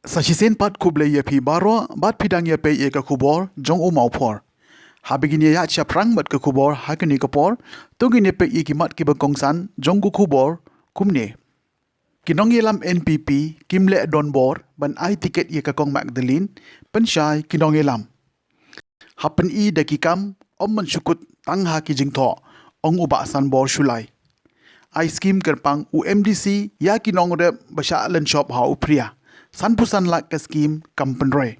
Sachisen pat kuble ye phi baro bat phidang ye pe ye ka khubor jong u mau phor. Habigin ye ya cha prang bat ka khubor hakini ka por tugin ye pe ye ki mat ki ba kongsan jong ku khubor kumne. Kinong ye lam NPP kimle don bor ban ai ticket ye ka kong Magdalene penshai kinong ye lam. Hapen I dakikam om man syukut tang ha ki jing tho ong uba san bor shulai. Ai scheme kerpang UMDC ya kinong re basha len shop ha upria. San pusan lak ka scheme kampenroy.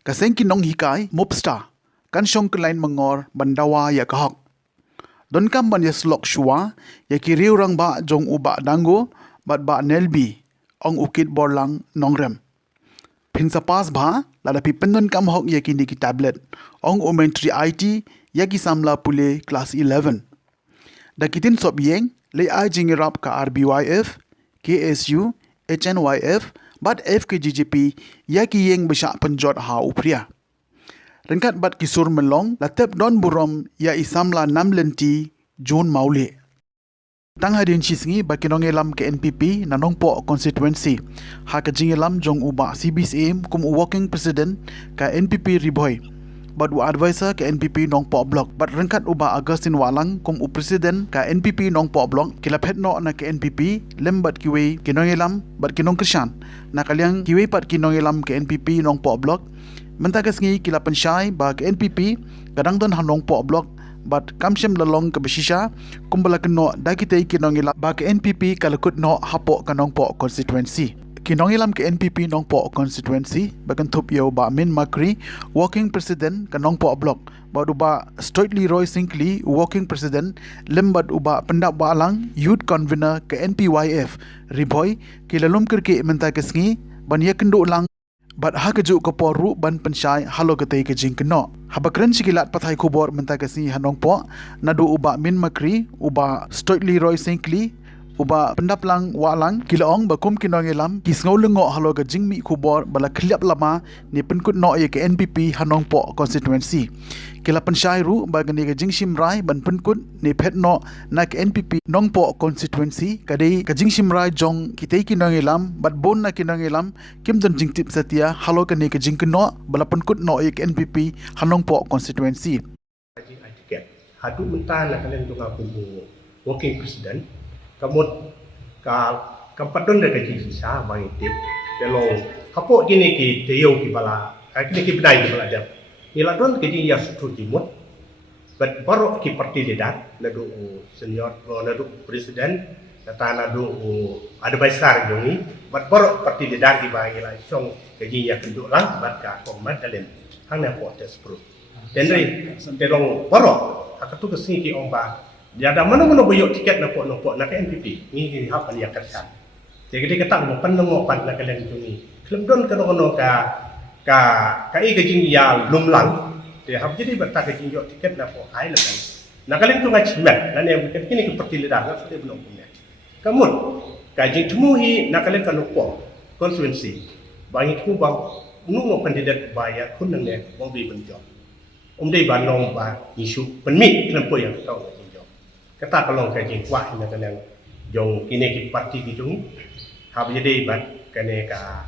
Kaseng kinong hikai mobsta kan syong kelain mengor bandawa ya kahok. Don kam ban ya slok shua ya kiriu rang ba jong uba dango bat ba nelbi ong ukit borlang nongrem. Pinsa pas bha lada pi pendon kam hok ya kini ki tablet ong umentri IT ya ki samla pule class 11. Dakitin sob yeng le ai jingirap ka RBYF, KSU, HNYF bat FKGGP ya ki yeng besha penjot ha upria. Rengkat bat kisur melong latep don burom ya isamla nam lenti Jun Maule. Tang hadin chisngi ba kinongelam ke NPP nanong po constituency ha ka jingelam jong uba CBSM kum working president ka NPP riboy. Bat u advisor ke NPP nong po block bat rengkat uba Agustin Walang kum u president ka NPP nong po block kila phetno na ke NPP lem bat kiwe kinongelam bat kinong krishan na kalyang kiwe pat kinongelam ke NPP nong po block mentakas ngi kila pensyai ba ke NPP kadang don hanong po block bat kamsem lalong ke besisha kumbala keno dakite kinongila ba ke NPP kalakut no hapo kanong po constituency. Kinongilam ke NPP nong po constituency bagan thup yo ba Min Makri working president kanong po block ba uba Stoit Leroy Sinkli working president lembat uba pendap balang youth convener ke NPYF riboy kilalum kirki menta kesngi ban ye kendo lang bat ha keju ko poru ban pensyai halo ketai ke jing keno habakren sikilat pathai kubor menta kesni hanong po nadu uba Min Makri uba Stoit Leroy Sinkli uba pendap lang walang kilaong bakum kinongelam kisngau lengo halo ke jingmi kubor bala kliap lama ni penkut no ye ke NPP hanong po constituency kila pensyai ru bagani ke jingsim rai ban penkut ni phetno na ke NPP nong po constituency kadai ke jingsim rai jong kitei kinongelam bat bon na kinongelam kim don jingtip setia halo ke ni ke jingkeno bala penkut no ye ke NPP hanong po constituency hadu mentan na kalen tunga kubu working president kamut ka kampadon de kaji sisa bang tip pelo hapo gini ki teo ki bala kini ki bnai ki bala jam ila don kaji ya sutu timut but baru ki parti leader nadu senior nadu president nata nadu advisor jongi but baru parti leader ki bang ila song kaji ya kenduk lang bat ka komat kalen hang na po tes pro denri terong baru akatu kesini ki omba dia ada mana-mana boyok tiket nak ke NPP ni hak dia kerja. Jadi kita tak mau penengok pan nak kalian jungi. Kelebon kono ka ke jing ya lumlang. Dia hak jadi bertak ke jing tiket nak ai lebang. Nak kalian tu ngaji mat. Lan yang bukan kini seperti ledah nak sudah belum punya. Kamu ka jing tumuhi nak kalian kan po konstituensi. Bangi tu bang nunggu kandidat bayar kun nang ne bang bi benjok. Dei banong ba isu penmi kelompok yang tahu. Kata kalau kaji kuah nak kalian jong kini ki parti ki jong hab jadi bat kene ka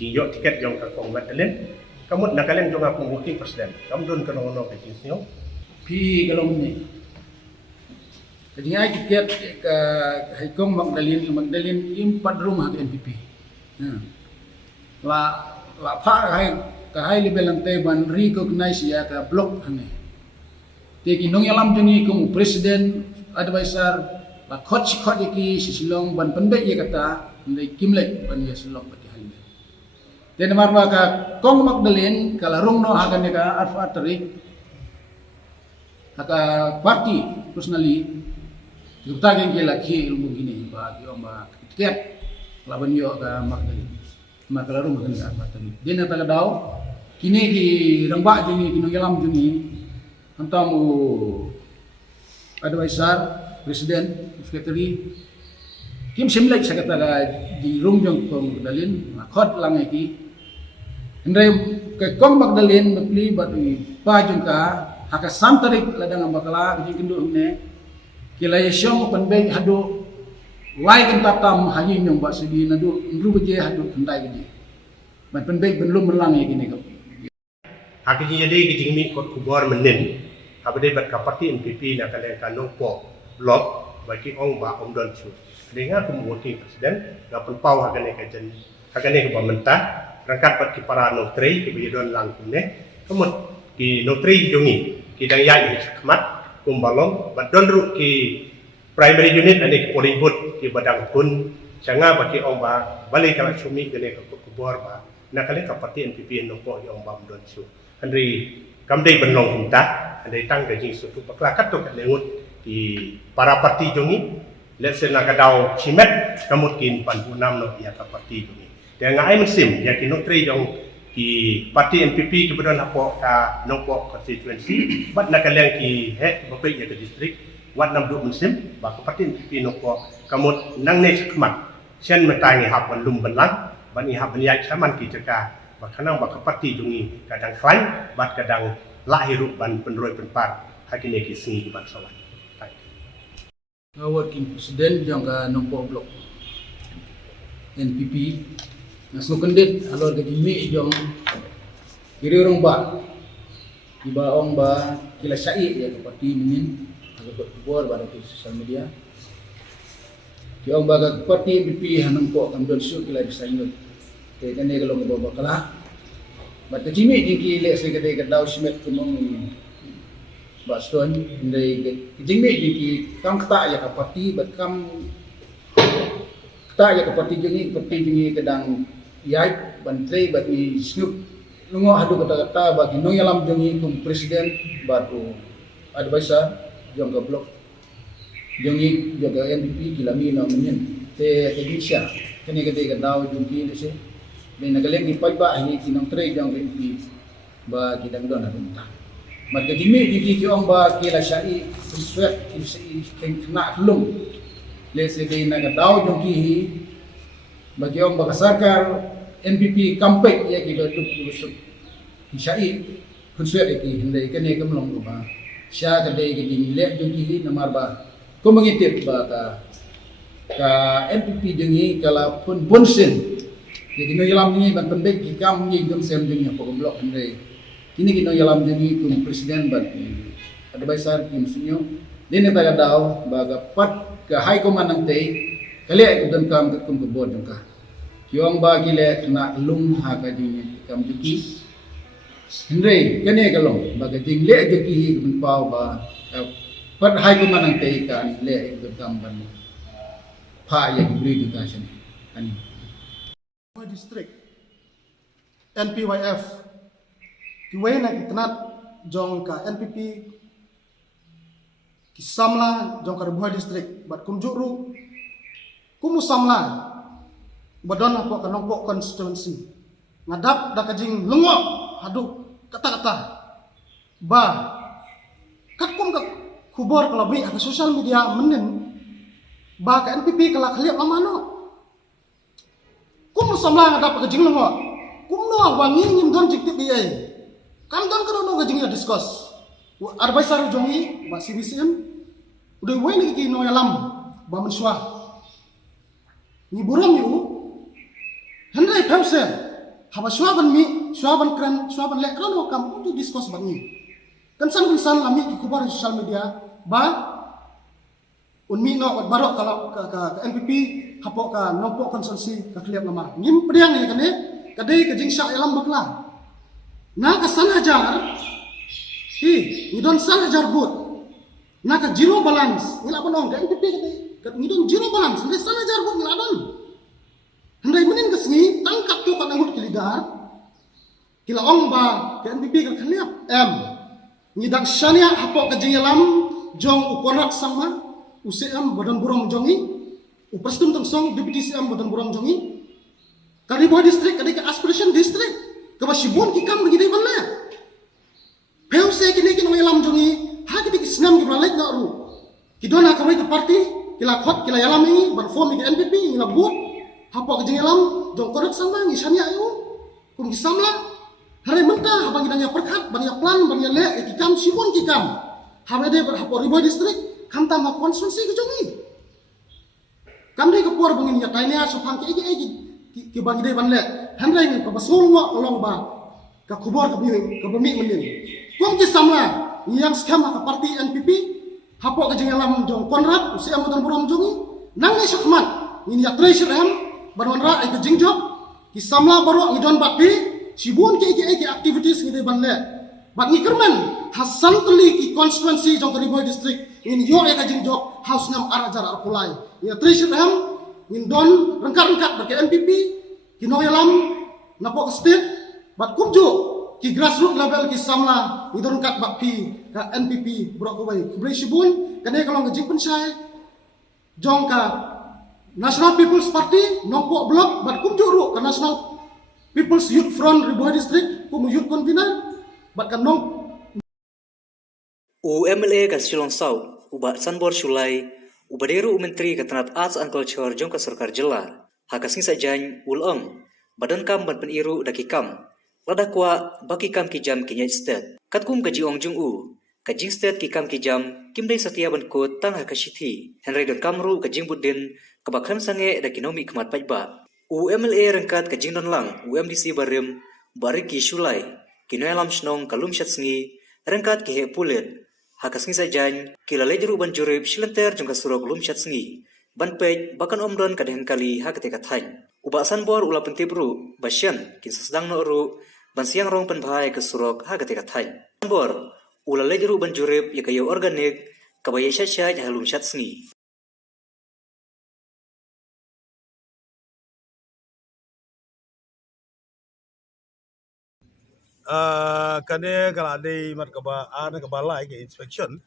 jinjo tiket jong ka kong Magdalene kamu nak kalian jong aku working president kamu don kana ono ka jinjo pi kalau ni kadinya tiket ka kong Magdalene impat rumah ke NPP la pa hai level lantai ban recognize ya ka block hane te kinong yalam tungi kong president advisor la khot ki sisilong ban pendek ye kata ndai kimlek ban ye silong pati halme den marwa ka kong Magdalene kala rungno hagan ka arfa tarik haka party personally kita geng ke laki ilmu gini ba yo ma tiket laban yo ka Magdalene makala rung hagan ka arfa tarik den ta daw kini ki rangba jini kinong yalam jini antamu advisor, presiden, secretary, kim simlek sa kata di rungjong kong Magdalene, khot lang iki. Andai ke kong Magdalene mapli batu pajung ka haka santarik ladang ambakala kiji kendu ne kila yesyong panbeng hadu lai kan tatam hayi nyong ba segi nadu ndru beje hadu kendai gede. มันเป็นเบกเป็นลุ่มเป็นลังอย่างนี้ครับ Hak jadi kijing kot kubor menen. Habis bat kapati MPP nak kalian kanong po blok bagi ong ba om don chu. Dengan kum working president dapat pau hagane kajen hagane ke pemerintah rangkat bat ki para notri ke don lang kunne. Kemudian ki notri jongi ki dang ya khmat kum balong bat don ru ki primary unit ane ki polling booth ki badang pun sanga bagi ong ba balik kala chumi gane ke kubor ba nak kalian kapati MPP no po ong ba om don chu. Andri kamdei benong kita, andai tang gajing suatu peklakat tu kat lengut di para parti jongi, let's say nakadau cimet, kamutin panpunam no ya parti jongi. Dan ngai musim ya kino tri jong ki parti MPP kebetulan apa ka nongpo constituency, bat nakaleng ki he bapik ya ke distrik, wat nam du musim, ba parti MPP nongpo kamut nang ne khmat, chen metai hab ban lum ban lang, ban hab ban ya chaman ki jaka Bakanang baka parti jungi kadang klan, bat kadang lahirup ban penroi penpar hakine kisni di bansawan. Working President yang ka nompo blok NPP nasu kendit alor ke jimi jong kiri orang ba tiba ong ba kila syai ya ke parti minin agak kubor pada ke sosial media ki ong ba ke parti NPP hanang po kamdon syuk kila disainut te kene kalau ngo bakala bat jimi jingki le se kede ke dau simet kumong ba ston ndai jimi jingki kam kata ya ka parti bat kam kata ya ka parti jingi kedang yai ban tre bat ni snup lungo hadu kata bagi no yalam jingi kum presiden batu advisor jong ka blok jingi jaga NPP kilami no menyen te bisa kene kede ke dau jingki se May nagaleng ipayba hi kinong tre jang rimpi ba kidang don harunta. Magdimi di kiong ba kila syai sweat ki kena lum. Lese day nagadaw jong kihi ba kiong ba kasarkar NPP kampek ya kido duk lusuk ki syai sweat ki hindai kene kamlong ba. Sya kadai kiding le jong kihi namar ba ko mangitip ba ka NPP jengi kala pun bonsen jadi no yalam ni ban pendek ki kam ni gum sem dunia po blok andre kini kino yalam ni kum presiden ban advisor kim sunyo dine taga daw baga pat ka high command ng te kali ay dan kam kum ko bod ka kiong ba gile kena lum ha ka ni kam diki andre kene galong baga jingle diki kum pau ba pat high command ng te ka le ay dan kam ban pa ya gibri ka sini ani District NPYF kiway na kitnat jong ka NPP kisamla jong ka Buhay District bat kumjuru kumusamla badon apo kanong po constituency ngadap da kajing lungo hadu kata-kata ba katkum ka kubor kalabi ka social media menen ba ka NPP kala khaliap amano kum samla ngadap ka jing lungo kum no wangi ngim don jik ti ai kam don ka no ka jing discuss advisor jongi ba CBCM udah we ni ki no yalam ba menswa ni buram yu hendai pause haba shwa ban mi shwa ban kran shwa ban le kran no kam tu discuss ban ni kan san lami ki kubar social media ba unmi no barok kalau ka NPP hapo ka nompo konsensi ka kliap nama ngim priang ni kane kadai ka jingsha alam bakla na ka san hajar ni don san hajar but na ka zero balance ngila ponong ka NPP kadai ni don zero balance ni san hajar but ngila don handai menin ka sngi tangkap tu ka nangut kilidar kila ong ba ka NPP ka kliap ni dak shania hapo ka jingalam jong ukonat sama UCM badan burong jongi uprestum tangsong deputy CM badan burong jongi kali Buhay District kali ke aspiration district ke basibon ki kam begini banla pause kini kini yalam jongi ha kiti kisnam ki balai na ru kidona kawai ke parti kila khot kila yalam ini ban form ki NPP ngila but hapo ke yalam jong korek sama ngi shania ayu kum kisamla hari mentah bagi danya perkat bagi plan bagi le ki kam sibon ki kam hamade hapo Buhay District kam tama konstitusi ke jongi kam dei ke por bangin ya tainya so phang ke ki bangi dei ban le handai ngan ka basul ngok kolong ba ka kubor ka bumi menin kong ji samla yang skema ka parti NPP hapo ka jengalam jong Konrad usia mudan buram jongi nang ni syakmat ini ya treasure am banwan ra ai ka jingjok ki samla baru ngidon batpi sibun ke activities ngide banle bat ngi kerman hasan teli ki constituency jong Riboy district in yo ai ka jingjok house nam arajar arpulai ya treasure am ngindon rengkat-rengkat bagi NPP kinoyalam napok state bat kumju ki grassroots level ki samla idon kat bakpi ka NPP brok kubai kubai sibun kane kalau ngejing pensai jong ka National People's Party nompok blok bat kumju ru ka National People's Youth Front Riboy District kumu youth convener bat kan nong UMLA ka Silong Sau ubat Sanbor Sulai ubaderu Menteri Ketenat Arts and Culture jong ka Sarkar Jela hakasing sajany ulong badan kam ban peniru daki kam lada kwa baki kam kijam kinyai state katkum gaji ong jung kajing state ki kam kijam kimdai satia ban ko tang hakashiti henry don kamru kajing budin kabakram sange daki nomi kmat pajba UMLA rengkat kajing don lang UMDC barim bariki Sulai kinoelam snong kalum shatsingi rengkat ki he pulet hakasing sajany kilale jeru ban jurib silenter jong ka surok lum shatsingi ban pej bakan omron kadang kali hakate kathany ubak sanbor ula pentibru basyan kin sasdang no ru ban siang rong pen bhai ke surok hakate kathany sanbor ula lejeru ban jurib ya kayo organik kabaya syasya ya halum shatsingi kane kalau ada mat kebala ke inspection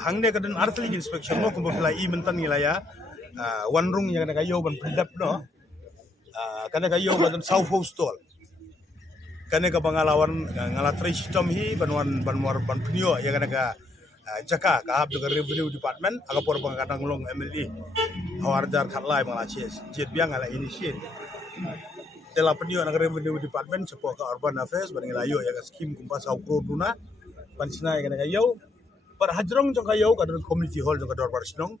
hangnya kaden artli inspection mo kumba fly mentan ngilaya one room yang kena kayo ban pendap no kena kayo ban south hostel kane ka pangalawan ngalatri system hi ban penio yang kena ka jaka ka hab juga revenue department aga por pangkatang long MLE hawarjar khatlai manglache jet biang ala initiate telah penio nang revenue department sepo ka urban affairs ban ngilayo yang skim kumpas au kro duna ban sina yang kena kayo par hajrong jong kayo ka community hall jong ka dorbar sinong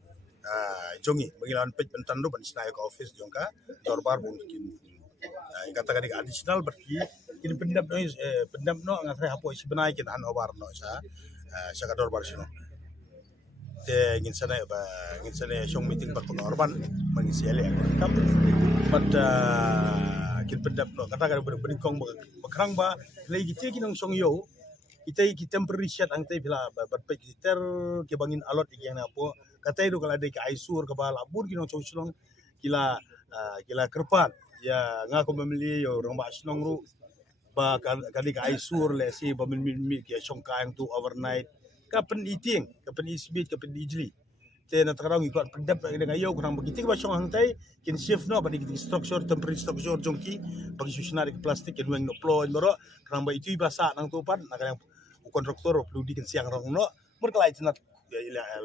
jongi mengilawan pej pentandu ban sina ka office jong ka dorbar bun kin katakan ka additional berki kin pendap no ngatrai hapo sebenai kin an obar no sa ka dorbar sinong te ngin sana shong meeting bak urban mangisi ele kam but kin pendap no katakan beringkong bakrang ba lagi kita kinong song yo kita temporary shot ang tay bila berpek kita ke bangin alot yang apa katai do kalau ada ke aisur ke bala bun kinong song kila kerpat ya ngaku memilih yo orang ba snong ru ba kali ke aisur le si ba mi ke song ka yang tu overnight kapan eating kapan isbit kapan ijli te na takarang ikut pendap dengan ayo kurang begitu ke basong hangtai kin shift no bagi structure temporary structure jongki bagi susunari ke plastik yang no ploy mero kurang ba itu ibasa nang tupan nak yang kontraktor perlu dikin siang rong no merkelai tenat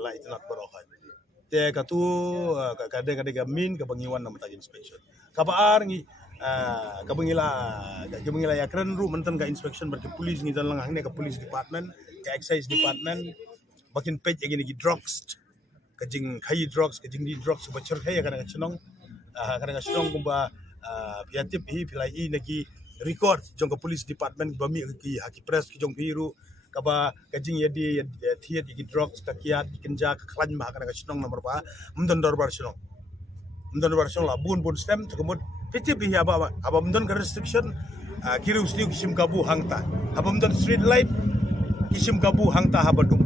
lai tenat berokai te katu kadang-kadang gamin ke bangiwan nama tag inspection kabar ngi kabangila ya keren ru menten ka inspection berke polis ngi dalang hang ke police department ke excise department bakin page yang gi drugs kajing kai drugs kajing di drugs bacer kai kadang senong kumba piatip hi pilai nagi record jong ke police department bami ki haki press ki jong biru kaba kajing yadi thiat ki drugs ka kiat kinja ka klan ma kadang senong nomor ba mendon dorbar senong la bun stem kemud pitip hi aba mendon ka restriction kiru sliu kisim kabu hangta aba mendon street light kisim kabu hangta habadum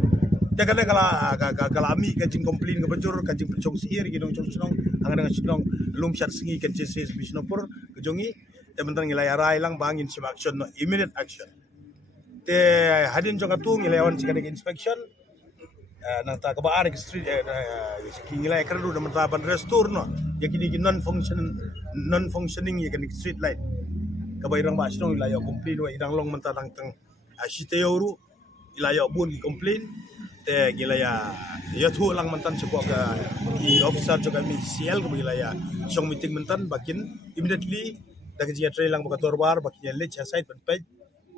Jangan kalau ami kajing komplain ke bajur kajing pencong sihir gidong cong dengan sidong lum syat singi kajing sis bisnopur kejongi te mentang ngilai rai lang bangin sim action no immediate action te hadin jong atu ngilawan sikane inspection nang ta kabaar ke street ngilai kerdu na mentaban restore no ya kini non functioning ya kan street light kabairang ba sidong ilayo komplain wa idang long mentang tang asiteoru ilayo bun komplain te gilaya ya thu lang mantan sebuah ke officer juga mi CL ke gilaya song meeting mantan bakin immediately dak jia trail lang baka torbar bakin le side pen page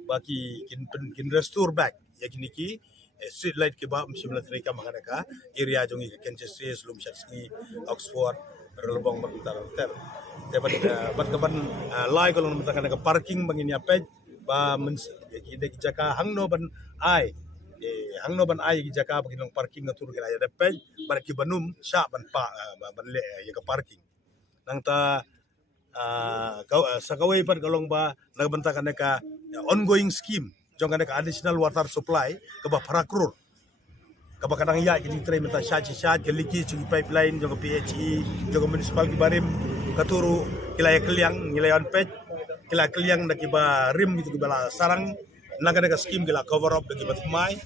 baki kin restore back ya kini ki street light ke ba mesti mereka makana ka area jongi Kansas City Lum Shatski Oxford relebong berbitar ter bat kapan lai kalau nak kena ke parking bangin ya pej ba ide jaka hangno ban ai hangno ban ai jaka bangin long parking ngatur kira ya pej bar ki banum sya ban pa ban le ya ke parking nang ta sakawai pan kalong ba nagbanta kana ka ongoing scheme jong kana ka additional water supply ke ba parakrur ke ba kadang ya jadi tray menta syat ke liki cugi pipeline jong ke PHE jong ke municipal ki barim katuru kilaya keliang ngilayan pej kila keliang na kiba rim gitu kibala sarang naga ka scheme kila cover up de kiba mai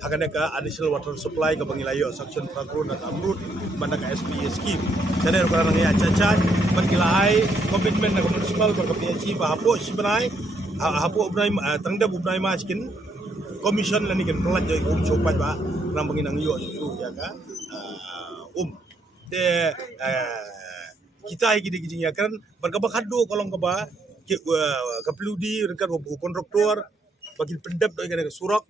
hakane ka additional water supply ke bangilayo section parakrur na amrut mana ka SPA scheme jadi ko nang ya cacat man kila ai commitment na municipal ber ka PHE ba hapo sibanai hapo ubnai tangda ubnai ma skin commission lani kan pelat joy sopat ba nang banginang yo su ya ka de kita gidi ya kan berkabakado kolong kaba kapludi rekan kontraktor bagi pendap do kan surak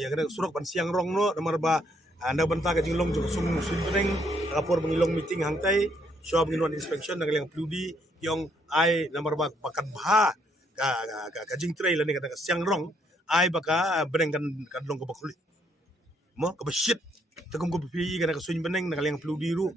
ya kan surak pan siang rong no nomor ba anda banta ka jinglong jo sum sinreng rapor mengilong meeting hangtai show mengilong inspection nang yang pludi yang ai nomor ba bakat bah ka jing tray lan ka siang rong ai baka berengkan kan long ko bakulit mo ka shit tekum ko pi kana ka suny beneng nang yang pludi ru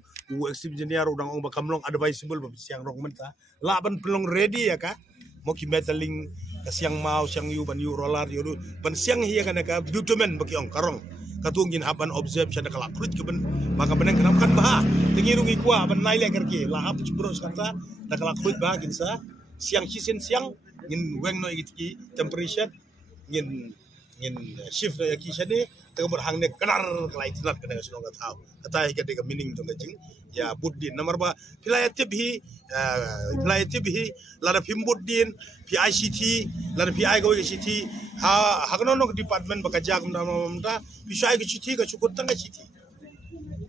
extreme engineer udang ong bakamlong advisable ba siang rong menta laban pelong ready ya ka mo ki metaling ka siang mau siang yu ban yu roller yu ban siang hiya kana ka bitumen baki ong karong katungin haban observe siya nakala kruit ke ben maka beneng kenam kan bah tengirung ikwa ban naile kerki lahap cubros kata nakala kruit bah kinsa siang hisin siang ngin weng no igitki temperature ngin shift ya kisane tegamur hangne kanar kalai tinat kana sunong tahu kata hikade ka meaning to gajing ya buddin nomor ba pilaya tibhi lada pimbuddin PICT lada PI go ICT ha hagno no department baka jag namamta PI go CT ka cukut tanga CT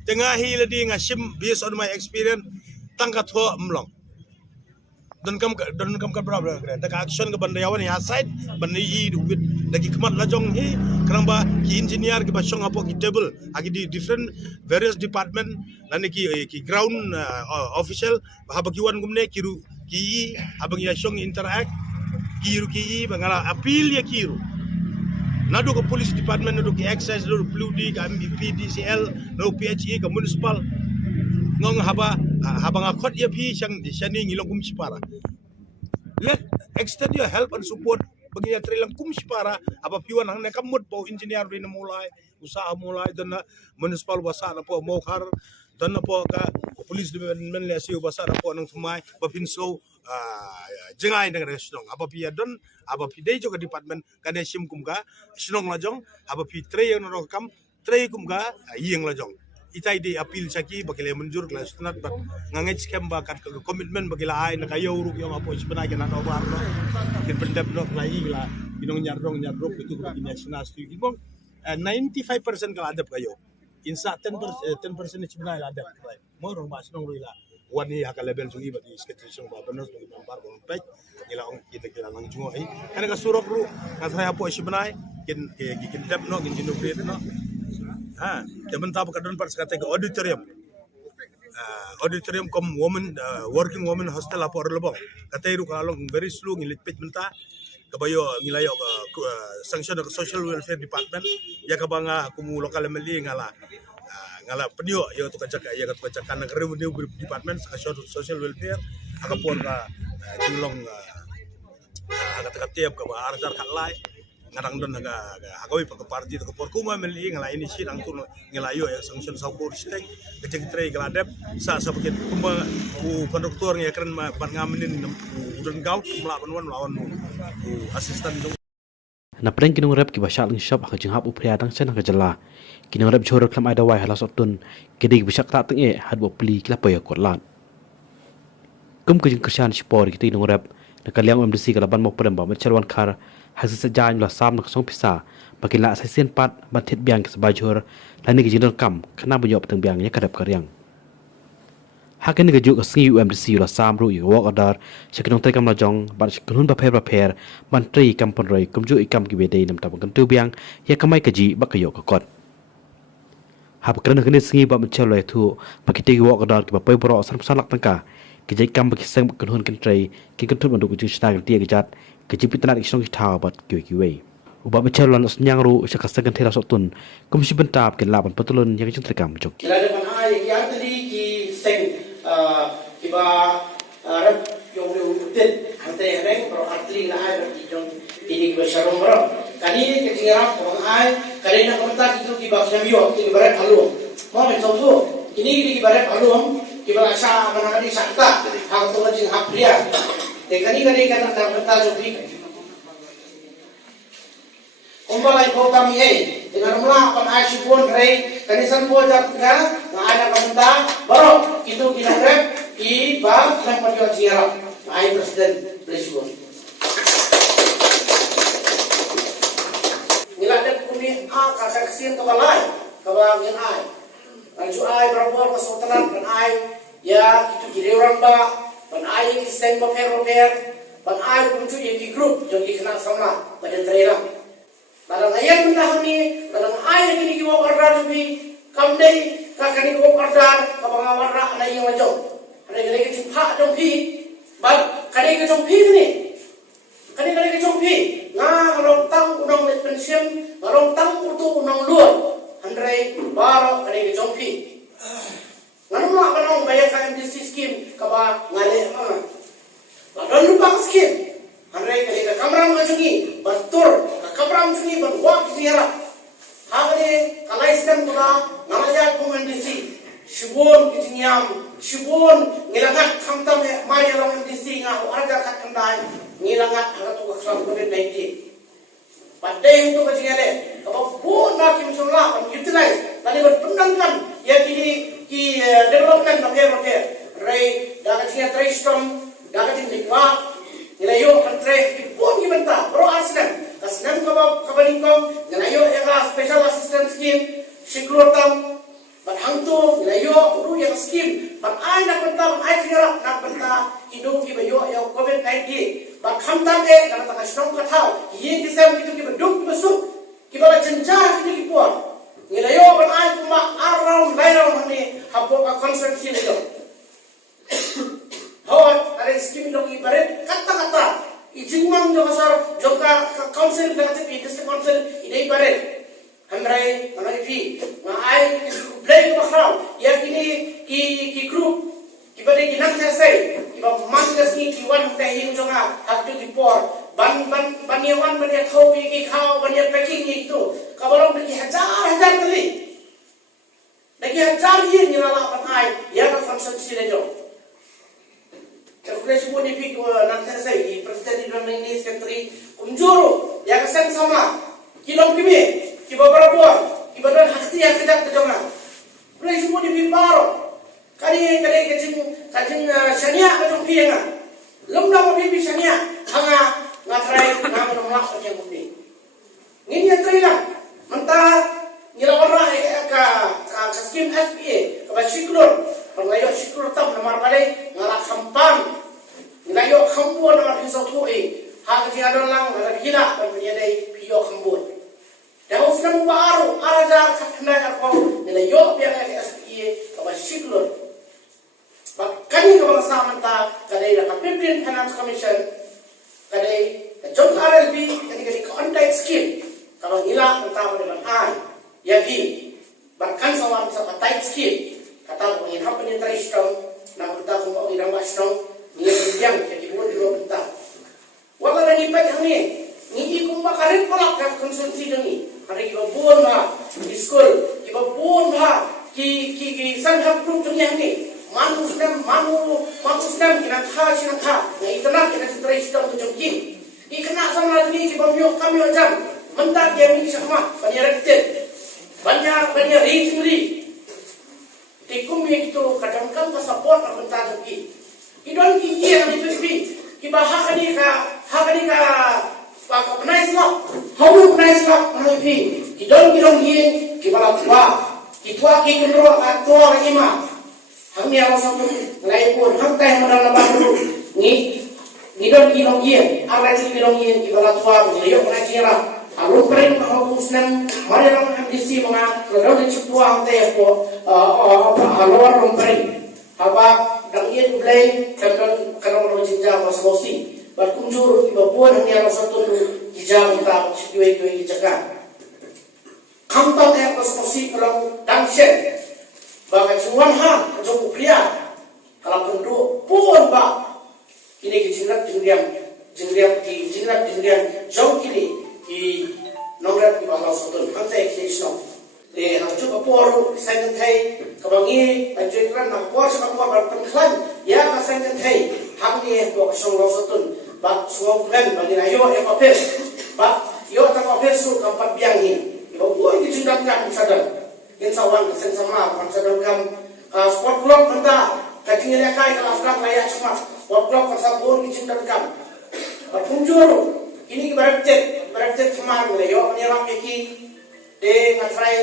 tengah hi ladi ngasim based on my experience tangka tho mlong dan kam ka berapa da ka action ke bandayawan ya side bandai duit lagi kemat lajong hi keramba ki engineer ki basong apo ki table agi di different various department dan ki ground official bahagian gumne kiru ki abang ya song interact kiru ki bangala appeal ya kiru nado ke police department nado ki excise nado pludi ka MVP DCL nado PHE ka municipal ngong habang akot ya pi siyang ni ngilong kumsipara let extend your help and support bagi ya trilang kumsipara apa piwan hang nakamut po engineer rin mulai usaha mulai dan municipal basa na po mokar dan na po ka police department le siu basa na po nang sumay papinso jengay na resong apa pi don apa pi dei jo ka department kada sim kum ka sinong lajong apa pi tre yang no kam tre kum ka yeng lajong itai di appeal saki bakile menjur kelas tunat bat ngangai scam bakat ke komitmen bakila ai na kayo uruk yang apa sebenarnya na no bar no kin pendap no lai la binong nyarong itu bagi national studi bong 95% kala adap kayo insa 10% sebenarnya adap kai mo rong bas nong rila wani haka level sungi bagi sketching ba benos bagi membar bong pek ila ong kita kila nang jungo ai kana ka surok ru ngasaya apa sebenarnya kin dap no kin kinugre no kemen tahu kadon pas kata ke auditorium kom woman working woman hostel apa lebong kata iru kalau very slow ngilit page menta kabayo ngilayo sanction ke social welfare department ya kabanga kumu lokal meli ngala penio ya tu kacak ya tu kacak kan revenue department social welfare akapun ka jilong kata tiap ke arjar kalai ngarang don naga hagawi pa parti to por kuma meli ngala ini sin ang tuno ngelayo ya sanction support stek kecek tre gladep sa paket kuma konduktor ngi keren ban ngamenin udon gaut melawan lawan asisten dong na preng kinung rep ki basha ling shop ha jinghap upria dang chen ha jala kinung rep chor klam ai dawai halas otun kedi bisak ta teng e had bo pli kla pa ya kotlan kum ke jing krishan spor ki tinung rep na kalyang MDC kala ban mo prem ba chalwan khar hasil sejalan la sam nak song pisa bagi la asasian pat batit biang sebajur lani ke jinong kam kena bujok teng biangnya kadap karyang hakin ke juk singi UMDC la sam ru i walk order sekinong te kam la jong bat kunun ba pher mantri kampon roi kumju ikam ki bede nam tabang tu biang ya kamai keji bakayo ka kot hab kerana kene singi ba mencel lai thu pakite gi wak dal ki ba pai bro san lak tangka ki jai kam ba ki sang kan hun kan trai ki kan thut mandu ku china kan tia ki jat ki jipi tanat ki song ki thaw bat ki wei uba mencel lan nyang ru sa kasagan thera sotun komisi bentap ki laban patulun yang jeng trekam jok kila de man ai yang tadi ki seng ki ba rap yong le utet hante reng pro atli na ai ki jong ini ki ba sharom bro kali ke tingra ko ai kali na komta ki ba samyo ki ba halu mo men so ini ki ba halu ki ba sha mana di sakta hang to jing hap dia te kali kan ta komta jo bi Umbalai ko kami dengan mula pan asyipun rei kanisan po jat nga ada kamenta baru itu kinagrep I ba kan panyo siara ai presiden presiden nilada kuni a kakaksin to balai kabang yang ai anju ai berapa kesultanan dan ai ya itu jadi orang ba dan ai kiseng ba pero dan ai kuncu di grup yang dikenal sama badan trailer Dalam ayat benda ni, dalam ayat ini kita berada di kamdei, kakak kita berada kapang awara na yang macam. Ada kita cipta jompi, bal kali kita jompi ni, kali kita jompi. Ngah orang tang unang net pensiun, orang tang utu unang luar. Andai baru kali kita jompi. Nganu nak kanong bayar KMDC scheme kaba ngale mana? Lalu lupa scheme. Andai kali kita kamera macungi, betul. Kabram sini berwak ziarah. Hari kalai sedang pula ngalajak pemandisi. Shibun kitinyam, shibun ngilangat kamtam mari orang mendisi ngah warga kat kendai ngilangat agak tu kesal COVID-19. Padai itu kecilnya. Kalau pun nak misalnya utilize, tadi berpendangkan ya ki development pakai ray dah kecilnya tristom, dah kecil dikwa, nilayo kantre pun gimana? Pro aslan. Asnan kabalingkong ngalayo yang special assistance scheme siklutam bat hangtu ngalayo uru yang scheme bat ai nak benta ai kira nak benta hidup ki bayo yang COVID-19 bat khamtam nak ta kasnong kathau ye kisam kitu ki beduk besuk ki bala jenjar kitu ki puan ngalayo bat ai kuma around lain ni hapo ka concept sini do hawat ada scheme dong ibarat kata-kata Ijingmang jo kasar joka council berarti district council ini baret hamrai manai fi ngai blame bakhram ya kini ki group ki bade ki nak sai ki ba mangas ni ki wan ta hing jonga hak tu di por ban yawan ban ya khau ki khau ban ya packing ni tu kabalong ki hajar kali lagi hajar ye ni lala panai ya ka council sile jo Kalau semua dipik nanti saya di presiden di dalam ini sekretari kunjuru yang kesan sama kilom kimi kiba berapa kiba dan hakti yang tidak terjemah. Kalau semua dipik baru kali kajing sania macam pianga lemna mau pipi sania hanga ngafrai nama nomor yang bukti. Ini yang terhilang mentah ngira orang ka skim SPA ka siklon pengayo siklon tam nomor balai ngala kampang ngayo khambuan nomor hisau tuai hak dia dolang ngala gila dan menyadai pio khambuan dan usnam baru araja kakna ako ngayo biang SPA ka siklon bakani ka bangsa manta kadai ka Philippine Finance Commission kadai ka John RLB kadai ka contact scheme kalau gila tentang dengan ai yagi bahkan sama bisa patai skill kata ingin apa ni teristong nak kita kumau irang wasnong ni yang jadi buat di luar kita wala lagi pagi ni kumba karet kolak kan konsumsi demi hari kita buon ha di school kita buon ha ki sanghap group dunia ni manusnem kita kha na itna kita teristong tu jengkin ikna sama ni kita kami jam mentak dia ni sama banyak banyak reason tikum yang itu kadang-kadang support apa entah lagi idon ki yang itu ki bahak ni ka penais lah hawu penais lah lagi idon yin ki bala tua ki kendro atwa ima kami yang satu lain pun haktai modal baru ni don ki long yin ala ki long yin ki bala tua ni yo penais lah Alun pering mahapus nem mari lang MDC mga kalau di cipuang teh po halor alun pering haba dang iet blay kalau jinja maslosi bat kunjur iba puan hanya satu hijab ta ciwe hijaga kampang yang maslosi kalau dangsen baka cuan ha jong pria kalau penduk puan ba kini jingat jengriam jong kini ki nongrat ki bahasa sotun hante ekisno le haju kapor sangen thai kabangi ajekran na por sa kapor berpenklan ya ka sangen thai hamni ko song lo sotun ba suang plan bagi ayo e papel ba yo ta papel su kampat biang ni ibo boy ki jindan kan sadar in sawan sen sama kan sadar kam sport club benda kajing le kai ka afrak layak cuma sport club ka sabun ki jindan kam ba punjur ini beraktet kemarin yo penyerang iki de ngatrai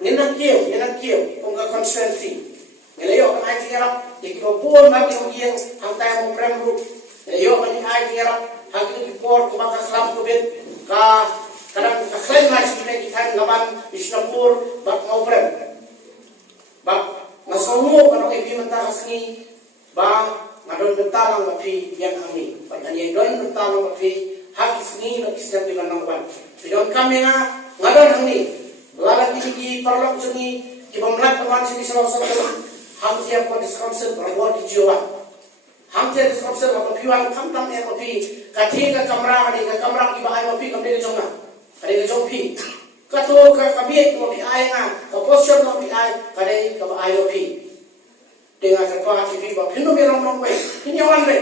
ngenak kieu pungka konstituensi ngelayo kan ai tingarap ikro pun bagi yang hantai mo premru yo kan ai tingarap hagi report ko baka salam ko bet ka kadang ka klaim mas kita kita laban Isnapur bak mo prem bak nasomo kan iki mentah asni ba ngadon bentalang mapi yang kami padanya don bentalang mapi hak isni no isnap di manangwan bidon kami ngadon hangni lala kini perlok jeni ki pemlat teman sini selasa ham tiap ko diskonsen perbuat di jiwa ham tiap diskonsen apa piwan kamtam yang mapi kathi ka kamera ki bahai mapi kamde jonga ade jong pi kato ka kabiet mapi ai ka posture mapi ai kade ka bahai mapi dengan kerja TV ba pinu merong nong bai kinyawan le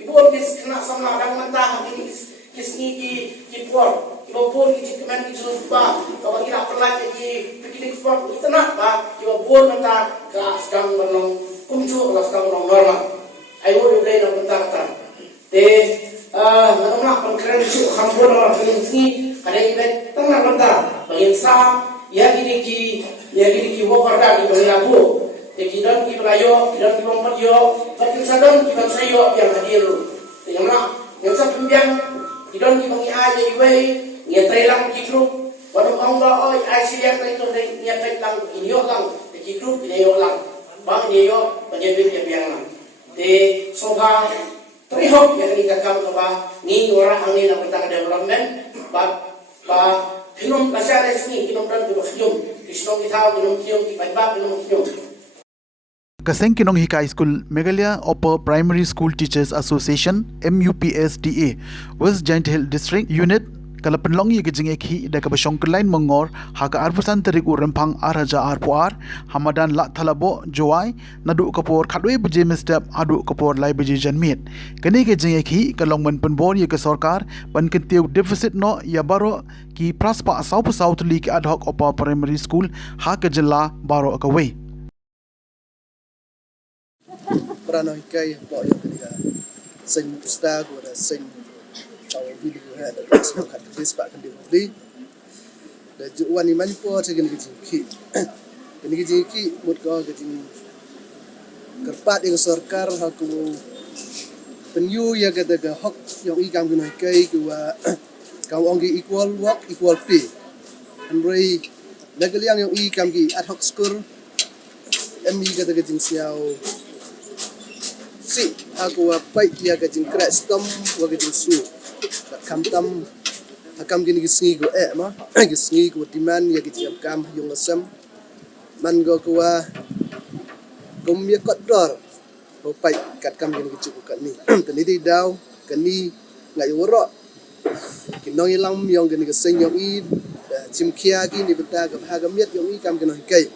ibu kis kena sama dang mentah ini kis ni ki por ibu pun ki kemen ki jumpa kalau kira perlat ki bikin sport itna ba ibu pun mentah ka sedang menong kunju kalau sedang menong normal ayo dulu nong mentah ta de menong pengkeren su hambur orang ini ada ibet tengah mentah bagi sa ya gini ki wo karda ki bagi abu kidan ki belayo kidan ki memperyo batin sadon ki bansayo yang hadir yang sa pembiang kidan ki bangi aja iwe nya trailang ki group wadong angga oi ai siang trai to nya trailang inyo lang ki group inyo lang bang inyo panjebin ya biang lang de soba trihok yang ni kakam to ba ni ora angin na peta development ba pinum lasare sini kinom dan du khium kisno ki thau kinom ki ba kinom khium Kaseng Kinong Hika School Meghalaya Upper Primary School Teachers Association MUPSTA West Giant Hill District Unit kalapan longi ke jengek hi da ka basong lain mengor ha ka arbusan tarik urempang araja arpuar hamadan la thalabo joai nadu kapor khadwe buje mestep adu kapor lai buje janmit kene ke jengek hi kalong man penbor ye ke sarkar ban kentiu deficit no ya baro ki praspa asau pasau tuli ki ad hoc upper primary school ha ka jilla baro ka we Perano hikai po yung kaniya sing star ko na sing tawag video ha da pasok kat dis pa kan di da juwan ni man po sa gani ki mut ko gajing karpat yung sarkar ha ko penyu ya ga daga hok yung ikam gino hikai ko kawang gi equal work equal pay andrei nagaliang yung ikam gi ad hoc school mi ga daga jing siao si aku pai dia gajing crash tom wa gajing su kam tam akam gini gisngi go ma gisngi go demand ya gajing kam yung asam man go kwa gum ya kodor ho pai kat kam gini gicu kat ni tani di daw kani ngai woro kinong ilang yung gini geseng yung i chim kia gini beta ga hagam yet yung i kam gini kai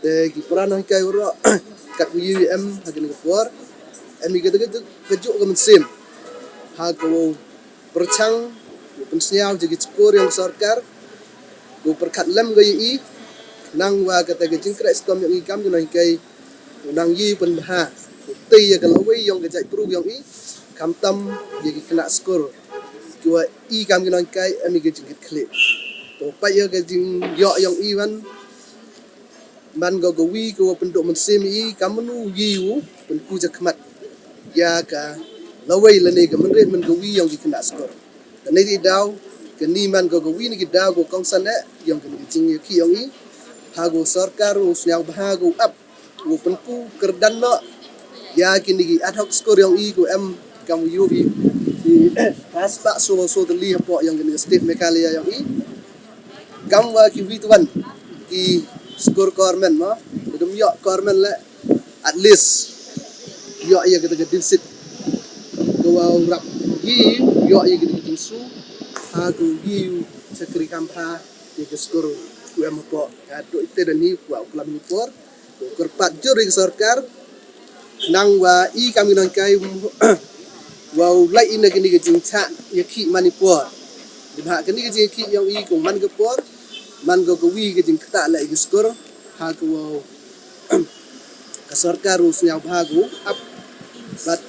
de gi prano kai woro kat UM hagini kuar emi kata kejuk ke mesin ha ko perchang pensiau jadi skor yang sarkar go perkat lem ga yi nang wa kata ke jingkra stom yang ikam nang kai nang yi pen ha ti ya kalau wi yang ke jai pru yang i kam tam jadi kena skor ko i kam nang kai emi ke jingkit klik to pa ya ke jing yo yang i wan man go wi ko penduk mesin i kam nu yi pen ku jakmat ya ka lawai lane ga menret men gawi yang dikena skor dan ini daw kini man go win ki da go kong san yang kini jing ki yang i hago sarkar usnyang bahago up go penku kerdan no ya kini ki ad hoc score yang i go em kamu yubi di pas pak so teli po yang kini state mekalia yang i kam wa ki wituan ki skor kormen ma dum yo kormen le at least yo ya kita disit ko rap gi yo ya kita su aku gi sekri kampa ya skor ku em po ado ite dan ni ku ulam ni por korpat jori sarkar nang wa i kami nang kai wow lai ina kini ke jingcha ya ki manipur di ba kini ke ki yang i ku man ke por man go wi ke jing kata la i skor ha ku wow ka sarkar usnya bahagu up but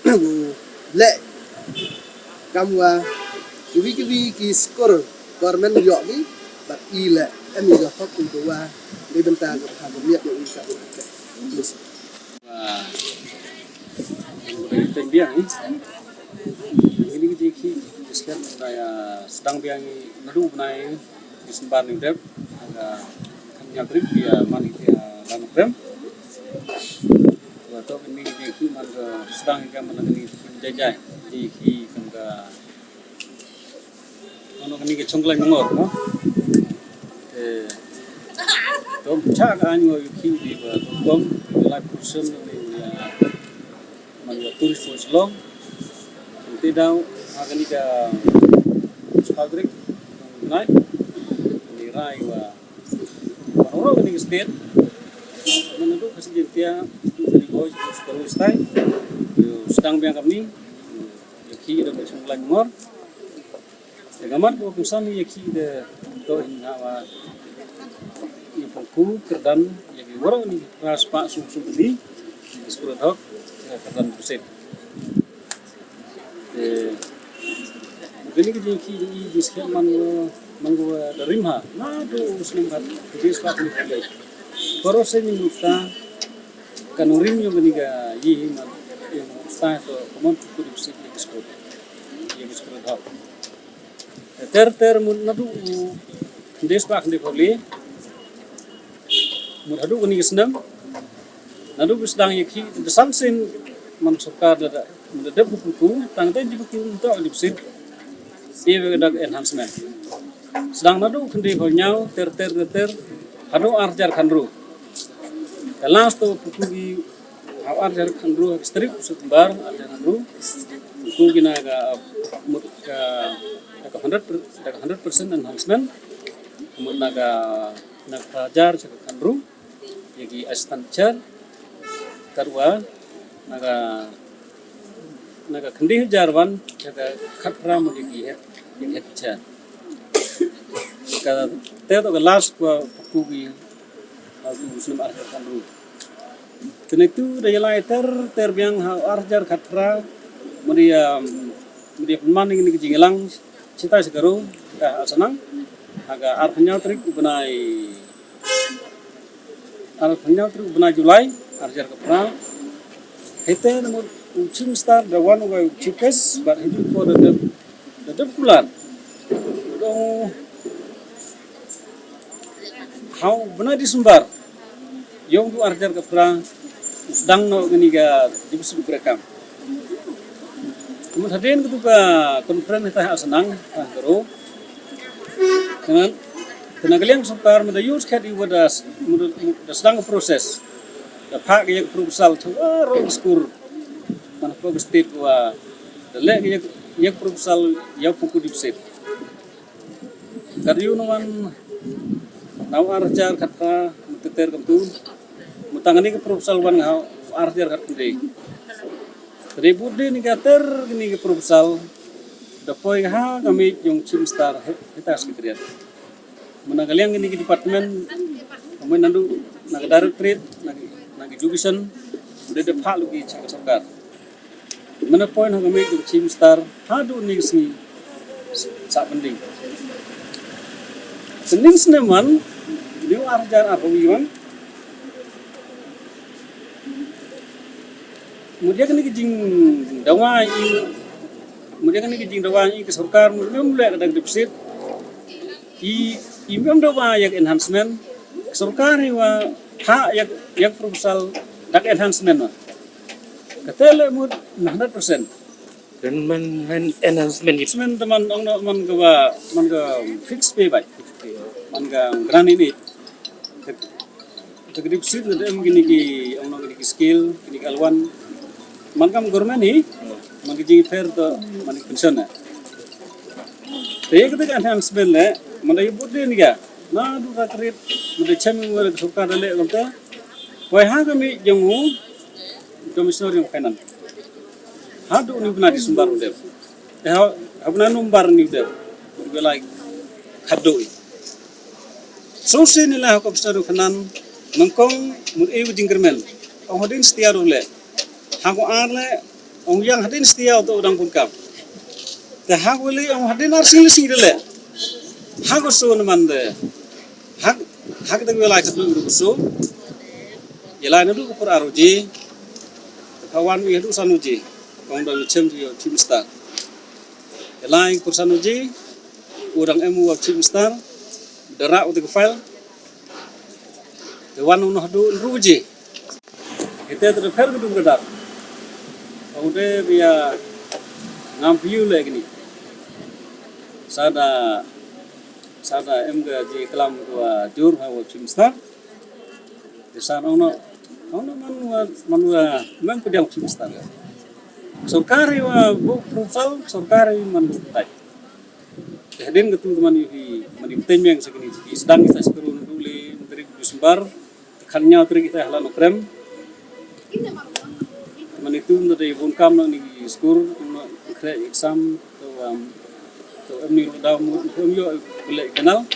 le kamwa kiwi ki skor kormen yo ni but ile em ga hok ku wa le benta ga ha miat yo isa Teng biang ini kita sekian saya sedang biang nadu benai di sembar ning dep aga kanya grip dia mani dia lan krem atau ini kita man sedang kita menangani jajai di ki kangga ono kini ke chonglai mongor no tom cha ga anyo ki di ba tom lai person ni man turis for long tidak akan ika spagrik night ni rai wa orang ni state menentu kasih dia dari bawah terus stay sedang biang kami yaki dan macam lain mor gambar ko kusan yaki de to inawa ipuku kerdan yaki orang ni ras pak sum beli sekolah hok kerdan persen Gini kita yang di sekian manggo darimha, nah tu muslim kan, jadi sebab ni kalau proses ni muka kanurim yang gini ga ye yang start to common to the city export, yang export hub. Ter nadu des pak ni boleh, nadu gini kesenam, nadu sedang yaki desamsin mansukar ada buku tangga di buku untuk dipsit ia ada enhancement sedang nadu kendi holnyau ter hadu arjar khandru last to buku di arjar khandru strip sumbar arjar khandru buku gina ga 100% enhancement kemudian naga ajar khandru yagi assistant chair karwa naga kendi jarwan jaga khatra mo gi yang hecha ka te to last ko ku gi aku muslim arjar kanru tenetu dayalai ter biang arjar khatra media pemaning ni jingelang cita segaru ka asanang aga arpanya trik benai Julai arjar khatra hete nomor Uchim star the one who cheapest but he for the pular dong how benar di sumbar yang tu arjar kapra sedang no gini ga dibusu berekam kemudian hadirin ketika konferensi tah senang guru dengan kalian sumbar meda use kadi wadas sedang proses the pak yang proposal tu roll skur mana ko state wa le yak proposal ya puku dipset kariu nawan naw arjar kata muteter kamtu mutangani ke proposal wan arjar kat kende ribudi ni gater ni ke proposal dapoi ha kami yung chimstar kita sekretariat menangaliang ini ke departemen kami nandu nang directorate nang education udah depak lagi cakap mana poin yang kami itu team star hadu ni sini sak penting sening seneman dia arjar apa wiwan kemudian kini kijing dawai ke sarkar mulai ada deposit i mem do ba yak enhancement sarkari wa ha yak proposal dak enhancement wa katele mud 100%. Dan man enhancement itu Enhancement man ga fix pay bai man ga grant ini tegri sit da em gini ki gini ki skill gini ki alwan man kam government ni man ki fair to man pension na te ketika enhancement le man ay budde ni ga na du ka kredit man chem ngor sarkar le gamta wai ha kami jamu komisioner yang finance hadu ni bna di sumbar udah habna numbar ni udah belai khadoi so sinilah komisioner finance mengkong mun e jingkermen ong hadin setia rule hago arle ong yang hadin setia untuk udang punkam te hago le ong hadin arsil sing dele hago so mande hak de belai khadoi so jelana du kur aroji kawan wi hadu sanuji kong dang chem tu tim star jelai kur sanuji urang emu wa tim star dara utik file the one who do ruji itu terfer gedung gedar udah dia ngampiu lagi ni sada emga je kelam dua jur hawa cimstar desa ono manua memang pedang cimstar sarkari wa bu proposal sarkari man tai hadin ketu teman ini mani temeng segini sedang kita sekarang dulu menteri Desember kannya tri kita halan krem manitu dari bunkam ni skur kre exam to amni da mu yo boleh kenal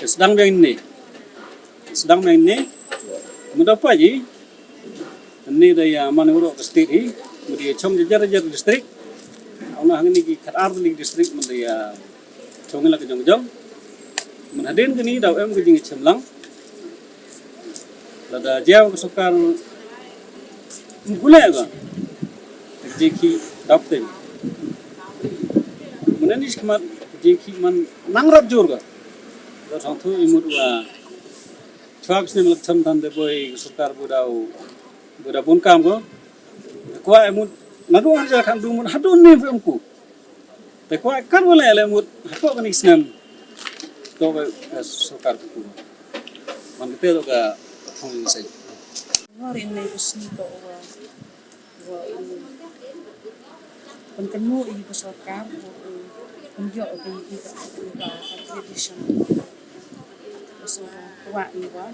sedang main ni mudapa ji ni daya manuro state hi mudi chom jar district ona hangni ki khatar ni district mudaya chongla ke jongjong menhadin kini daw em ke jing chemlang lada jauh kesukar mulai ga jeki dapten menanis kemat jeki man nangrap jor ga da thangthu imut wa trucks ne melak tham tan de boy kesukar budau bun kam go kwa imut nadu arja kan du mun hadun ne emku te kwa kan wala ele mut hapo kan isnam to kesukar ku man te to ga thong sai hari ini resmi to wa penemu ibu sarkar unjuk di accreditation so wa iwa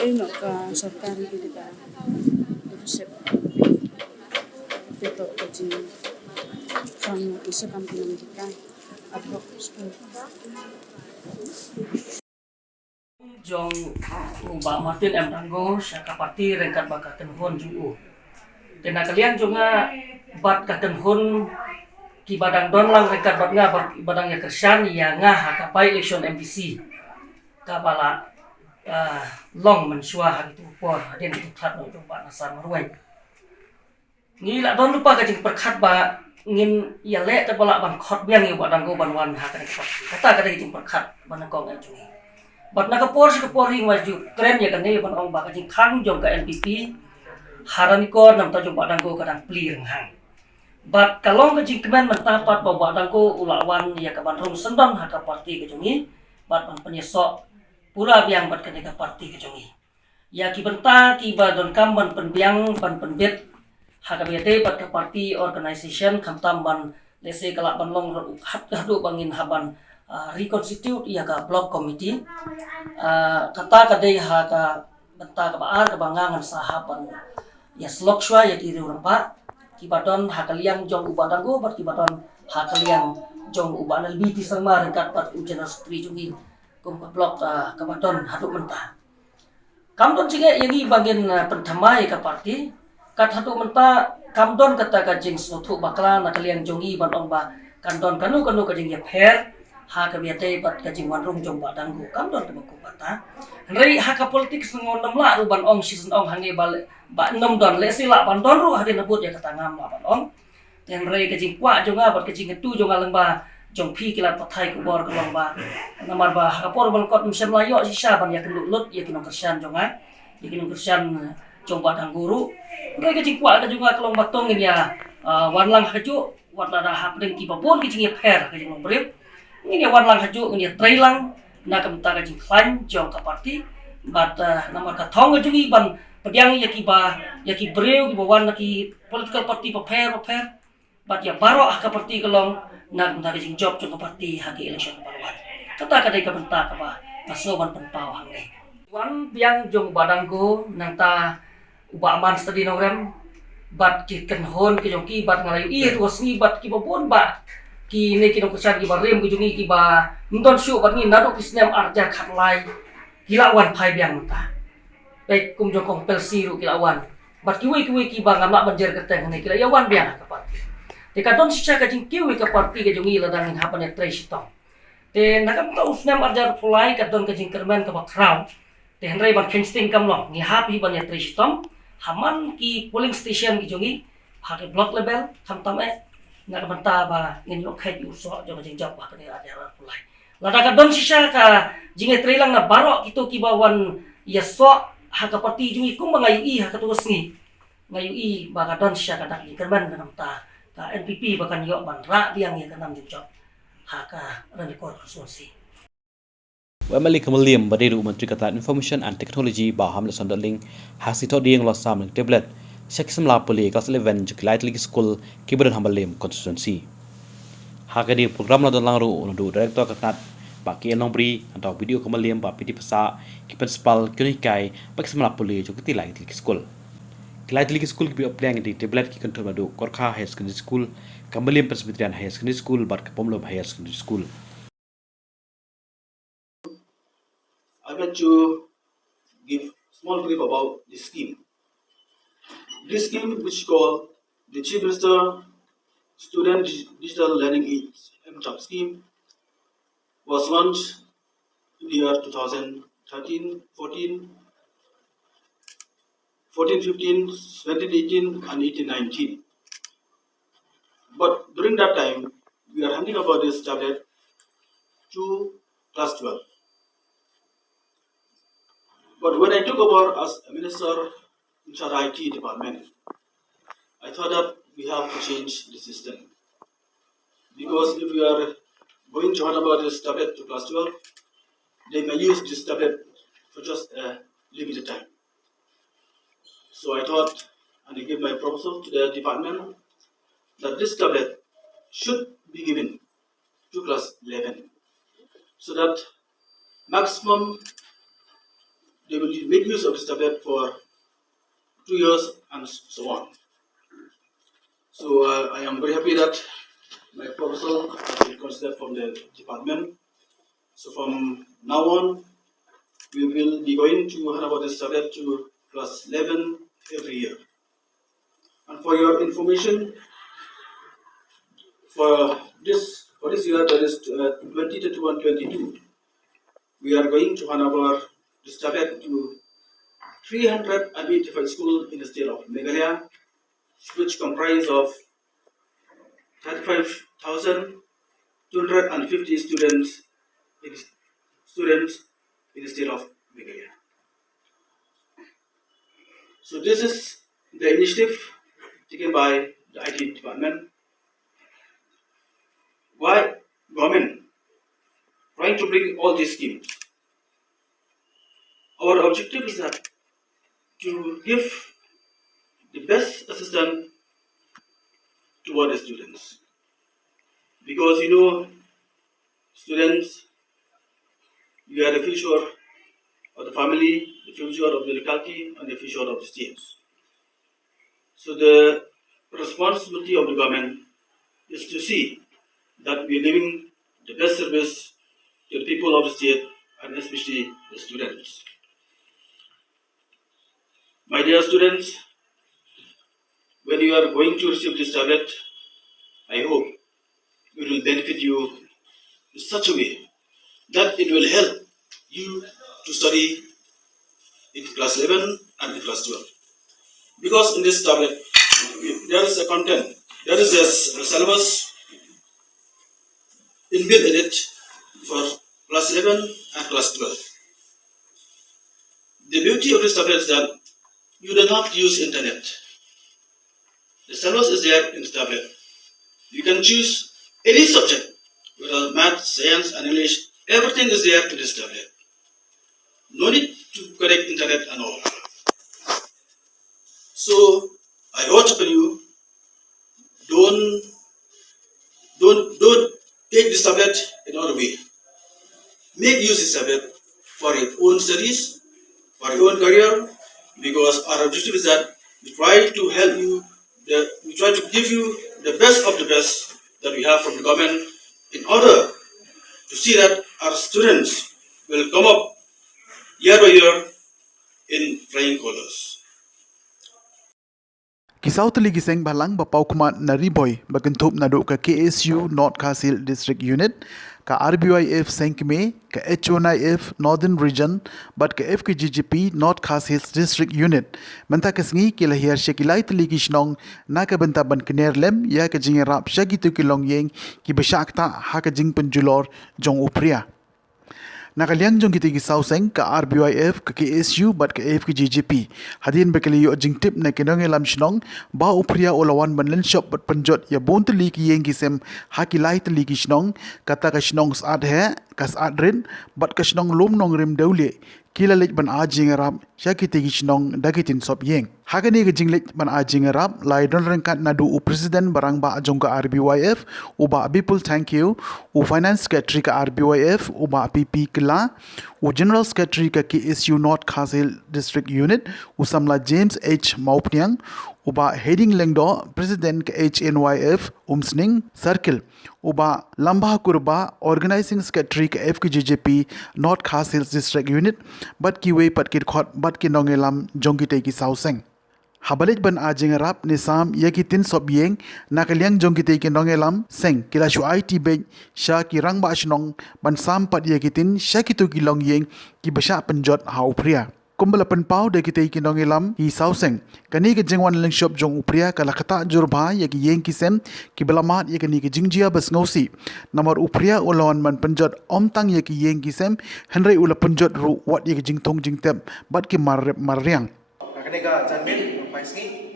eno ka sarkar di ka resep itu jadi kan isa kan pinamdikan abro school jong Mbak Martin M. Tanggo syaka parti rengkat bakaten hon juu. Tena kalian juga bat katen hon ki badang don lang rengkat bat nga badang ya kersan ya nga hakapai election MPC. Kabala long mensua hagitu por den itu khat no jomba nasan ruai. Ni la don lupa kajing perkhat ba ngin ya le te bala ban khot biang yu badang go ban wan ha kata kajing perkhat ban kong aju. Bat na kapor ring maju tren ya kan ni ban ong ba kajing khang jong ka NPP harani ko nam ta jong badang go kadang pli reng hang. Bat kalong kajing kemen mentapat ba badang go ulawan ya ka ban rom sendam ha ka parti kajungi bat ban penyesok pura biang bat ka parti kajungi. Ya ki benta ki ba don kam ban penbiang ban penbet HKBT bat ke party organization kamtam ban lese kalak ban long hat hadu bangin haban reconstitute ia ka block committee kata kadai ha ka benta ka baar ka bangangan sahaban ya slokswa ya kiri urang ki badon ha kaliang jong ubadang go bat ki badon ha kaliang jong uban lebih tisangmar kat bat ujian stri jungi kum block ka badon hadu mentah kamdon sige yagi bagian pentamai ka party kat hatu menta kamdon kata kajing sotu bakla na kalian jongi ban ong ba kandon kanu kajing ya pher ha ka biate bat kajing wanrung jong ba danggu kamdon ka ku bata rei ha ka politik sengon nam la ru ban ong season ong hange ba nom don le sila ban don ru hadin abut ya kata ngam ban ong Yang rei kajing kwa jonga bat kajing tu jonga lengba jong pi kilat pathai ku bor kelong ba namar ba kapor bal kot misam layo sisa ban ya kenduk lut ya kinong kersian jonga ya kinong kersian jong ba dang guru rei kajing kwa ka jonga kelong batong ya wanlang haju wat lada hap deng ki babon kajing ya per kajing long brem ini ya wanlang haju ini trailang na kam ta kajing klan jong ka parti bat namar ka thong kajing ban pediang ya ki breu ki bawan ki political party paper bat ya baro ka parti kelong na kumta kajing job jong ka parti haki election baruan kata kadai ka benta ka ba masoban penpau hang ni wan biang jong badanggo nang ta uba aman stadi nogrem bat ki kenhon ki jong ki bat ngalayu i tu sni bat ki babon ba ki ne ki dong kesan ki barem ki jongi ki ba mdon syu bat ni nado kisnem arja khatlai kilawan phai biang menta baik kum jong kong pelsi ru kilawan bat kiwi ki ba ngama banjer keteng ne kilawan biang ka parti Teka don siya kajing kiwi ka parti ka jongi ladang in hapan ya trace ito. Te nakam ta usnem arjar pulai ka don kajing kermen ka bakraw. Te henry ban fencing kam long ni hapi ban ya trace ito. Haman ki polling station ki jongi hake block level kam tam nakam ta ba ngin yok khay uso jong kajing job ba kani arjar pulai. Lada ka don siya ka jinge trailang na baro kito kibawan ya so haka parti jongi kum ngayu i haka tuwas ni. Ngayu i ba ka don siya ka dak kermen nakam ta ka NPP bahkan yok bandra biang ya kanam job haka renikor konstitusi Wemali Kamaliam Badiru Menteri Kata Information and Technology Baham Lesandaling Hasito Dieng Losam Tablet Seksam Lapoli Kelas 11 Jukilat Ligi School Kiburan Hambalim Konstitusi Haka di program Lodon Langru Undu Direktur Ketat Baki Enong Bri atau video Kamaliam Pak Pidi Pesa Kipen Spal Kunikai Baki Semlapoli Jukilat Ligi School Kilait Ligi School ki oplang di tablet ki control madu Korkha Higher Secondary School Kambalim Presbyterian Higher Secondary School bat Kapomlom Higher Secondary School. I want to give small brief about this scheme. This scheme, which is called the Chief Minister Student Digital Learning Aid MTAP scheme, was launched in the year 2013, 14, 15, 17, 18, and 18, 19. But during that time, we are handing over this tablet to class 12. But when I took over as a minister in charge of IT department, I thought that we have to change the system. Because if we are going to hand over this tablet to class 12, they may use this tablet for just a limited time. So I thought, and I gave my proposal to the department, that this tablet should be given to class 11, so that maximum they will make use of this tablet for 2 years and so on. So I am very happy that my proposal has been considered from the department. So from now on, we will be going to hand over this tablet to class 11 every year. And for your information, for this year, that is 2021-22, we are going to hand over this tablet to 385 schools in the state of Meghalaya, which comprise of 35,250 students in the state of Meghalaya. So this is the initiative taken by the IT department. Why government trying to bring all these schemes? Our objective is that to give the best assistance to all the students, because students, we are the future of the family, the future of the locality, and the future of the state. So the responsibility of the government is to see that we are giving the best service to the people of the state, and especially the students. My dear students, when you are going to receive this tablet, I hope it will benefit you in such a way that it will help you to study in class 11 and in class 12. Because in this tablet, there is a content There is this syllabus inbuilt in it for class 11 and class 12. The beauty of this tablet is that you don't have to use internet. The syllabus is there in the tablet. You can choose any subject, whether math, science, and English. Everything is there in this tablet. No need to connect internet and all. So I urge upon you, don't take this tablet in other way. Make use of this tablet for your own studies, for your own career, because our objective is that we try to help you, we try to give you the best of the best that we have from the government in order to see that our students will come up year by year in flying colors. Kisau teli giseng balang bapau kumat nariboy bagentup nadu ke KSU North Kasil District Unit, ke RBYF Sengkme, ke H1IF Northern Region, but ke FKGGP North Kasil District Unit. Menta kesengi kila hiar syakilai teli gisnong na ke bentaban kenerlem ya ke jingerap syagitu kilong yeng ki besyakta ha ke jing penjulor jong upria. Nakaliang jong kita gisau seng ke RBYF ke KSU bat ke FKGGP. Hadin bekali yo jing tip na kinong elam shnong ba upria olawan banlen shop bat penjot ya bon teli ki yeng kisem hakilai teli ki shnong kata ka shnong saat he kas adrin bat ka shnong lom nong rim daule kila lej ban ajing arab syakiti ki shnong dagitin sop yeng. Hakani ke jing lej ban ajing arab lai don rengkat nadu u presiden barang ba ajong ka RBYF uba people thank you u finance secretary ka RBYF uba PP kila u general secretary ka KSU North Kasil District Unit u samla James H Maupniang uba heading lengdo president ka HNYF umsning circle uba lambah kurba organizing secretary ka FKGGP North Kasil District Unit bat ki way pat kit khot bat ki nongelam jongkite ki sauseng. Habalit ban ajing rap nisam yakitin sob yeng nakaliang jongkite ki nongelam seng kila shu IT bej sya ki rang ba shnong ban sam pat yakitin syakitu ki long yeng ki basha penjot ha upria. Kumbala penpau de kita ki nongelam hi sauseng kani ke jengwan leng shop jong upria kala kata jurba ya ki yeng kisem ki belamat ya kani ke jingjia bas ngausi namar upria ulawan man penjot omtang ya ki yeng kisem henry ula penjot ru wat ya ki jingtong jingtem bat ki marriang. Kanega janmin paisni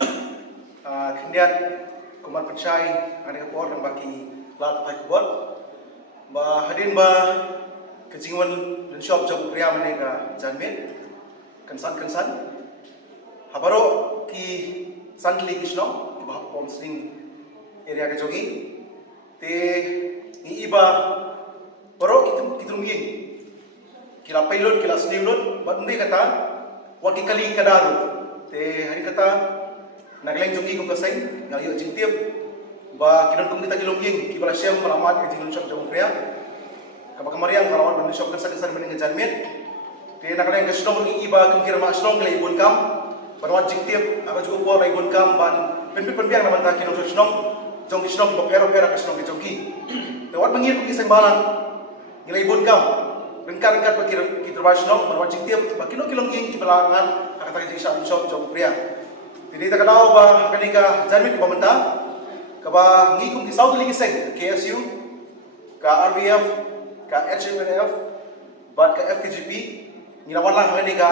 kendiat kuman pencai ada kapor dan baki lat pai kubot ba hadin ba kejingwan dan shop jong upria menega janmin kensan habaro ki santli kisno ki bahap pomsling area ke jogi te ni iba baro kitum yeng kila pilot kila snilot bat ndi kata waki kali kadaru te hari kata nagleng jogi ko kaseng ngayo jingtiep ba kinon kum kita kilong yeng ki bala syam malamat ke jingon shop jong pria kabakamariang kalawan ban shop kensan mening janmet te nakaleng ke snong ngi iba kum kira ma snong kala ibon kam banwan jingtiep aka jugo po ibon kam ban penbiang na banta kinong snong jong snong ba pero ke snong ke jogi te wat mangir kum kiseng balang ngila ibon kam rengkat ba kira ba snong banwan jingtiep ba kilong yeng ki balangan aka ta jing shop jong pria jadi ta kadao ba kanika janmit ka bamenta ka ba ngi kum ki south league seng KSU ka RBF ka HMNF bat ka FKGP nginawan lang ngani ka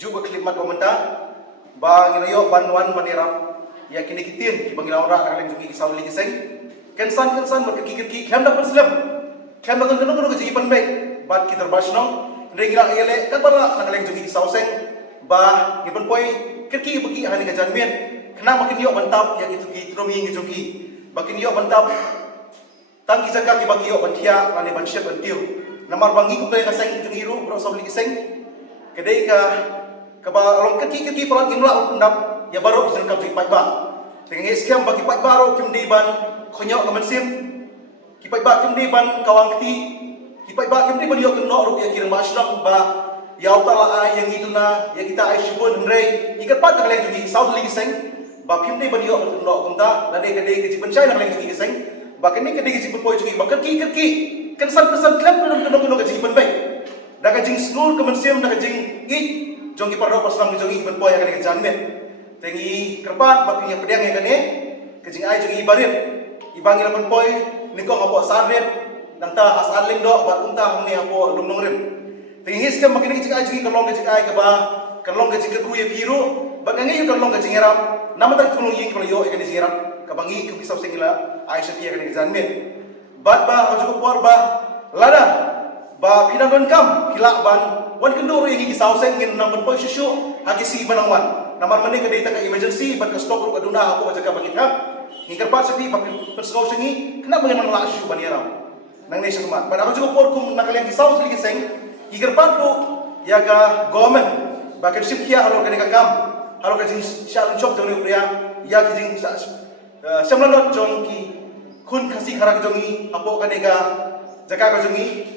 juga klimat komenta ba nginayo banwan manira ya kinikitin ki banginawan ra kaleng jugi saw ligi seng kensan magkikiki kemda perslam kemda kan ka jigi panbek bat ki terbasno ngira yele kabala kaleng jugi saw seng ba ngipon poy kirki bagi hani ka janmen kena makin yo bantap ya kitu ki tromi ngi jogi bakin yo bantap tangki jaga ki bagi yo bantia ane bansyep bantiu namar bangi ko kay kaseng itong hiro bro sa giseng kadai ka ba along kaki palang imla undap ya baro isang kapsi pagba tengi scam bagi pagbaro kimdi ban khonyo kamansim ki pagba kimdi ban kawang kti ki pagba kimdi ban yo kenno ru ya kirma asram ba ya utala yang itu na ya kita ai shibun rei ikat pat kaleng jugi south league giseng ba kimdi ban yo kenno kumta lade kadai ke jiban chai na kaleng jugi giseng ba kini kadai ke jiban poy jugi ba kaki kensan klem kuno kajing ban baik dah kajing school kemensiam dah kajing i jongki pardo pasang jongki ban boy akan janmet tengi kerpat bapi yang pedang yang kene kejing ai jeng ibarit ibangi lapan poi niko apo sarret nangta asaling do bat kunta hangni apo lumnong rim tingis ke makin kejing ai jeng kalong kejing ai ke ba kalong kejing ke kuye biru bagangi kalong kejing eram nama tak tulung ying kalau yo ikan disiram kabangi ke pisau singila ai setia kan examen bat ba haju por ba lada ba pinang don kam kilak ban wan kenduru yang kisau sengin namun poi susu hagi si banangwan namar mending ke data ke emergency bat ke stok ru kaduna aku baca kabangit ha ngikar pa sepi ba persau sengi kena mengenang la isu baniram nang nesa kemat pada aku juga por kum nakalian kisau seli seng ngikar pa tu ya ga government ba ke sipkia halo ke kam halo ke shalun chok jong pria ya ke jing semlanot jong ki kun kasih karak jongi apo kanega jaga ka jongi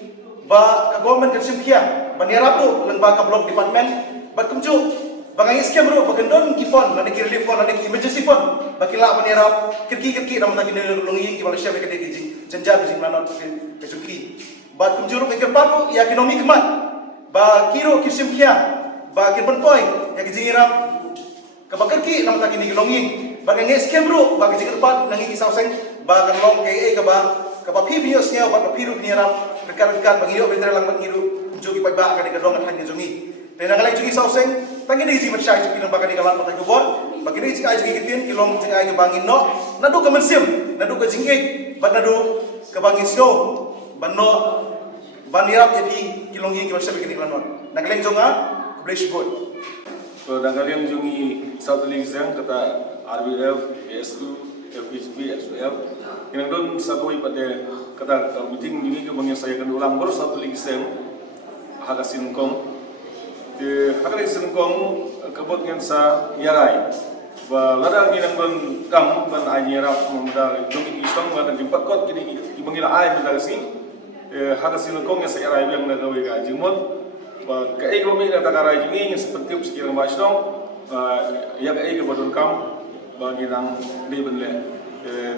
ba ka government ke sipkia baniram tu lang ba ka block department bat kumju bangai scam ro bagandon ki phone nane ki relief phone nane ki emergency phone bakila manera kirki nam tak ne longi ki malaysia be kede ki janjar ki manot ke suki bat kum juru ke paru ya ekonomi kemat ba kiro kisim kia ba ki penpoi ya ki jingiram ke bakarki nam tak ne longi bangai scam ro ba ki jingar pat nangi ki sauseng ba kan long ke ka ba phi bios nya ba phi ru niram dekat bagi yo betre lang bangiru jogi pa ba ka de dong han ke jongi Tena kalai cuci sauseng, tangi ni isi macam cuci nang bakal di kalan pakai kubur, bagi ni cuci aja gitin, kilong cuci aja bangin no, nadu ke mensim, nadu ke jingik, ban nadu ke bangin snow, ban no, ban nirap jadi kilong ini macam begini kalan. Nang kalai jonga, kublesh board. So nang kalai jongi South League kata RBF, PSU, FHB, SPF, yang don satu pada kata meeting ini kebangin saya kan ulang baru South League hakasin kong. Hakali senengkong kebut ngan sa yarai ba ladang ni nang ban kam ban anyera mumda jongi isong ba kan jimpat kot kini ibangila ai benda si hakali senengkong ngan sa yarai yang na gawe ga jimot ba ka ego mi na takarai jingi seperti sekira ba isong ya ka ego badon kam ba nginang di benle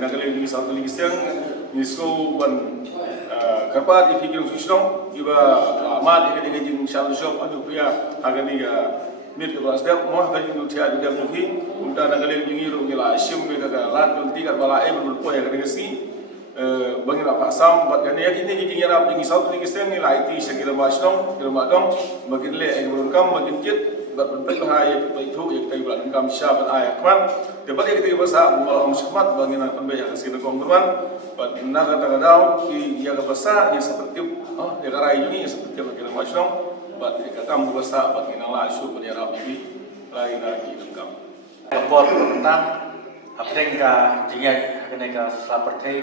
nakali ni satu lagi siang ni sko ban kapat ikikirong susong iba amat ikik jing shal shop adu pria agani ga mit ko asda mo ga jing utia ga muhi unda nagaleng jing iro gila shim be ga lat dul tiga bala e bul poya ga ngasi bangira pa sam bat ga ne ini jing yarap jing south ni stem ni lai ti sekira basong kira madong bagin le e bul kam bagin jit bat ben bahaya pai thu ek tai bal kam sha bat ay kwan de bat ek ti basa mo am shmat bangina kan be ya kasina kongruan bat naga tagadau ki ya ga basa ni seperti ya ga rai ni seperti bagina masong bat ka kam basa bagina la shu pada rap ni lai lagi dengkam bol tentang apreng ka jingai hakane ka sapertai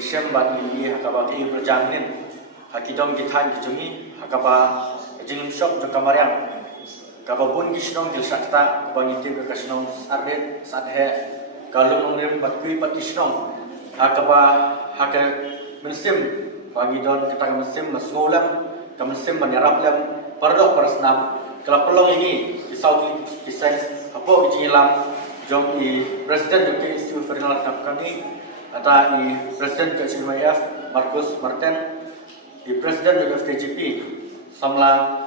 isem bat ni hakabati berjamin hakidong kithan kijungi hakaba jingim shop jo kamariang kababun kisnong gil sakta bangiti ke kisnong ardet sadhe kalung ngrim batui pat kisnong hakaba hake mensim bagi don kita mensim masngolam kemensim menyerap lem perdok persnam kalau pelong ini kisau kisah apa kijilam jong i presiden ke istimewa federal kami atau i presiden ke CMF Marcus Martin i presiden ke FKJP samla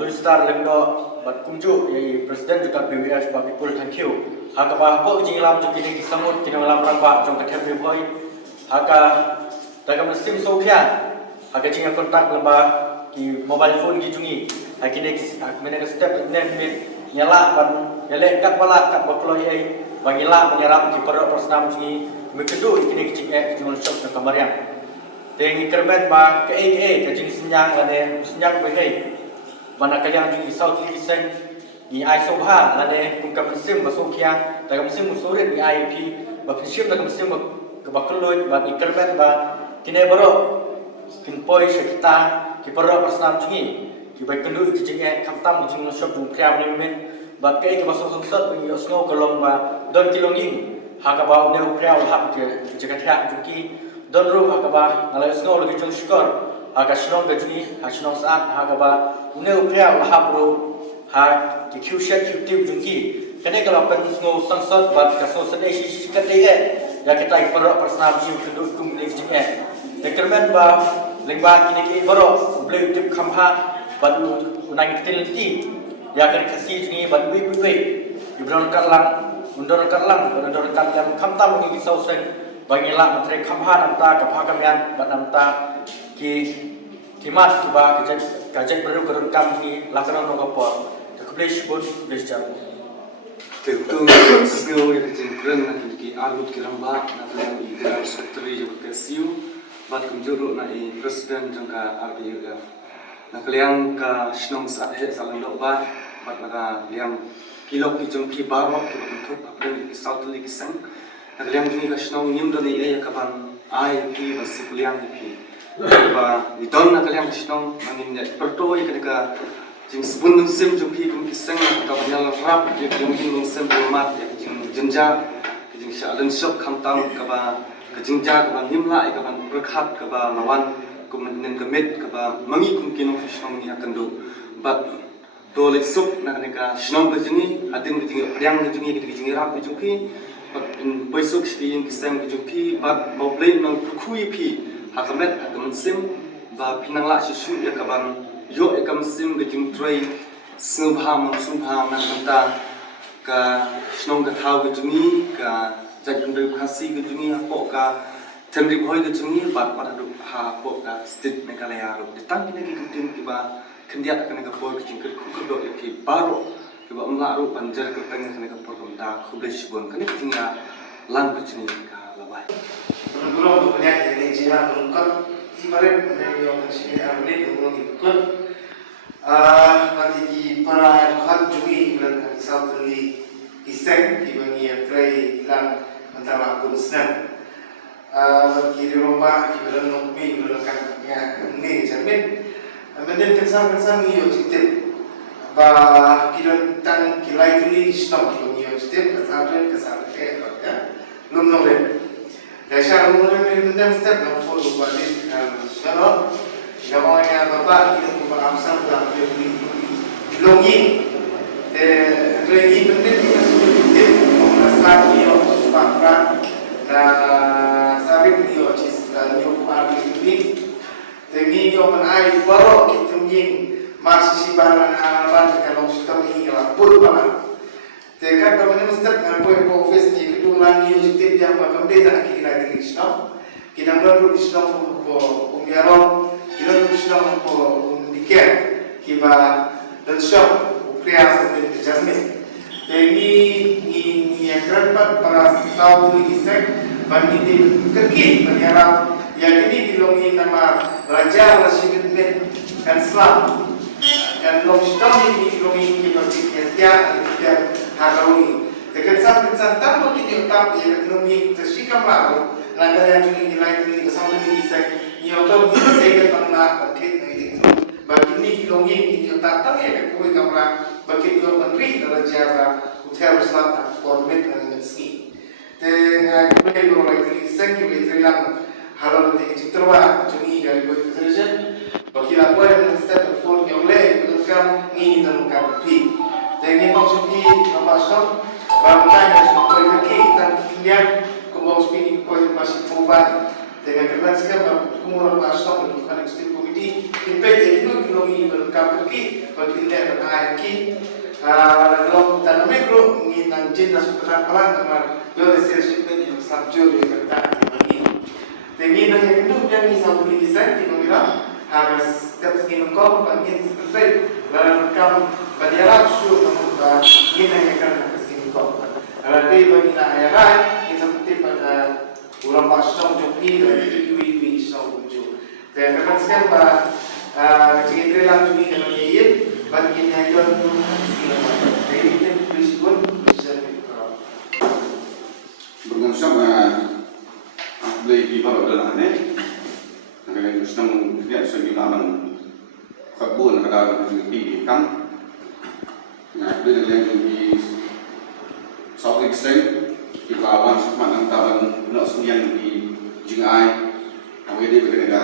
Louis Star lengdo bat kumju yai presiden juga PWF bagi pul thank you haka ba ko jingilam ju kini samut kini malam ramba jong kathem be boy haka daga mesim sofia haka jinga kontak lamba ki mobile phone ki jungi hakine mena step nen mit nyala ban yale kat bala kat baklo yai bangila menyerap ki perok persnam jungi mekedu kini kijing jong shop ke kamariang tengi kerben ba ke ke jing senyang lane senyang be hei mana kalian juga South Lisen ni ai sobha lane kum ka mesim basokia daga mesim musurit ni IP ba prinsip daga mesim ke bakloi ba ikerben ba kine baro kin poi sekita ki paro persnam jingi ki ba kendu ki jinge kamtam jing shop du priam men ba ke baso songsot ni osno kolong ba don kilongin haka ba ne priam hap ke jagathya juki don ru haka ba nalai osno lagi jong skor haka shnong gajni ha shnong saat haka ba une upria ha bro ha ki kyushat kyutim jungki kene kalau pen ngo sangsot bat ka so sade shi kate ya kita ipro personal jiu kedut kum ni jinge dekermen ba lengba kini ki bro ble tip khamha bat unang tilti ya kan kasi jini bat wi ibron kalang undor katlang undor katlam kamtam ngi sausen bangila menteri kamha namta kapha kamyan banamta ki mas tuba kajak baru kerun kam ni lakana no kapor keblish pun besar tentu skill yang jengkren nanti ki alut kiramba nanti yang ideal secretary juga kesiu bat kumjuru na i presiden jangka RBUF na kalian ka snong sahe salang doba bat na liang kilok ki jung ki barwa ki bentuk apel ki sautli ki sang na kalian jung ka snong nim do ni e kaban ai ki basi kuliang ki ba idon na kalian snong mangin ne pertoi ka jing sebun nung sim jung ki kum ki sang ka banyal rap ki jung ki nung sim mat jing jenja jing shalan shop khamtam ka ba kejingja ka nimla ka ban berkhat ka ba lawan kumen kemit ka ba mangi kum kino snong ni akan do bat dole sup na ka snong ka jingi adin ka jingi priang ka jingi ka jingi rap ka jingi bat paisuk stin ki sam ka jingi bat moblei nang khui phi hakamet akam sim ba pinang la su ya ka ban yo ekam sim ka jing trai subha na kanta ka snong ka thau ka jingi ka jajan dari khasi ke jungi apa ka temri boy ke jungi bat pada du ha apa ka state Meghalaya ro ditang kini ke tin kiba kendiat akan ke boy ke jingkut ku do ki baro kiba umla ro banjar ke teng ke program da kublish bon kini tinga lang ke jungi ka labai Guru punya ini jiran lengkap ibarat menjadi orang sini ambil guru ikut nanti para kan jungi bulan Sabtu li iseng dibagi tray lang antara kunsna bagi di rumah di dalam nomi melakukan ini jamin mending kesan iyo cipta bah kita tang kilai tuli snow kita iyo cipta kesan ya lum nore dasar umur mending step nak follow balik kalau gamanya bapak kita beramsal dalam longi lagi penting kita sudah mengasah iyo pakran na sabit iyo cis iyo arti ini demi iyo menai baru kita mungkin masih sibaran alam kalau kita ini lapor balan tekan kami mesti nak buat office ni kedua iyo jadi dia macam beda kita lagi Islam kita baru Islam umbiaro kita Islam umdiker kita dan shop kreasi dan terjamin. Jadi ini yang terdapat para tahu tulisan bagi di kaki berharap yang ini dilongi nama Raja Rashid bin Islam dan longstang ini dilongi seperti yang harawi. Dengan sampai tanpa kita utap yang dilongi tersikam baru lalu yang nilai tulis sampai tulisan yang tahu kita pernah berkait itu. Bagi ini dilongi kita utap yang koi kamera bagi dia menteri Raja Hotel Selatan Format dan Meski. Dan kemudian berulang kali saya juga terang hal penting citra jungi dari World Federation bagi laporan dan step form yang lain berkam ini dan kapi. Dan ini maksudnya masuk bangkai dan supaya kaki dan kemudian kembali speaking point masih perubahan dengan kerana sekarang kemudian masuk untuk step komiti impact itu dilongi berkam kaki bagi dia berkaki dalam tanam mikro ingin nanjin nasib pelan dengan bioresership yang subjur di kertas ini. Demi dengan itu yang bisa didesain di nomor harus setiap skin kom bagi seperti dalam kam badiarak show namun ini yang akan skin kom. Kalau dia bagi ayat ini seperti pada ulang pasang joki dan itu show muncul. Dan kerana sekarang kecil lang juga kalau dia bagi nayon bersama ahli kibar adalah aneh. Negara Islam tidak sembilan kebun negara di kan. Nah, dia yang di South Extend di lawan semangat taban nak sembilan di Jingai. Awal dia berada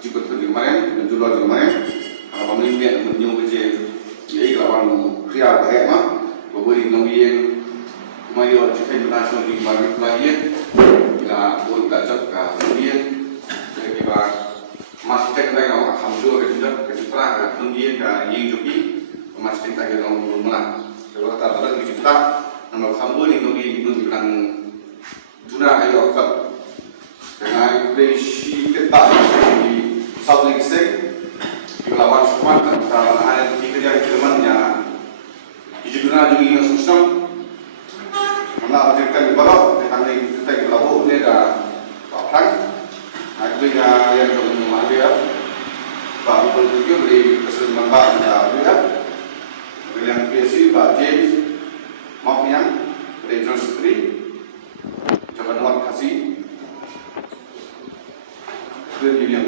jemput pergi kemarin dan jual kemarin. Kalau melihat menyung kerja, jadi lawan kriar baik mah. Berbudi nongin, kemarin orang cakap nasional di mana lagi? Kita pun tak cakap nongin. Jadi kita masih cakap lagi orang hamdul kerja nongin ke yang joki masih cakap lagi orang malah. Kalau tak ada lagi kita nama kambu ni itu bilang tuna ayo kat dengan besi ketat di South Lake di lawan semua antara ada tiga temannya hijrah juga yang susah karena mereka di bawah kita di bawah ni dah apa aku yang kalau ada Pak Ibu juga beri kesempatan ada yang PSC Pak James Mafian dari John Street Jalan Kasih dari Union.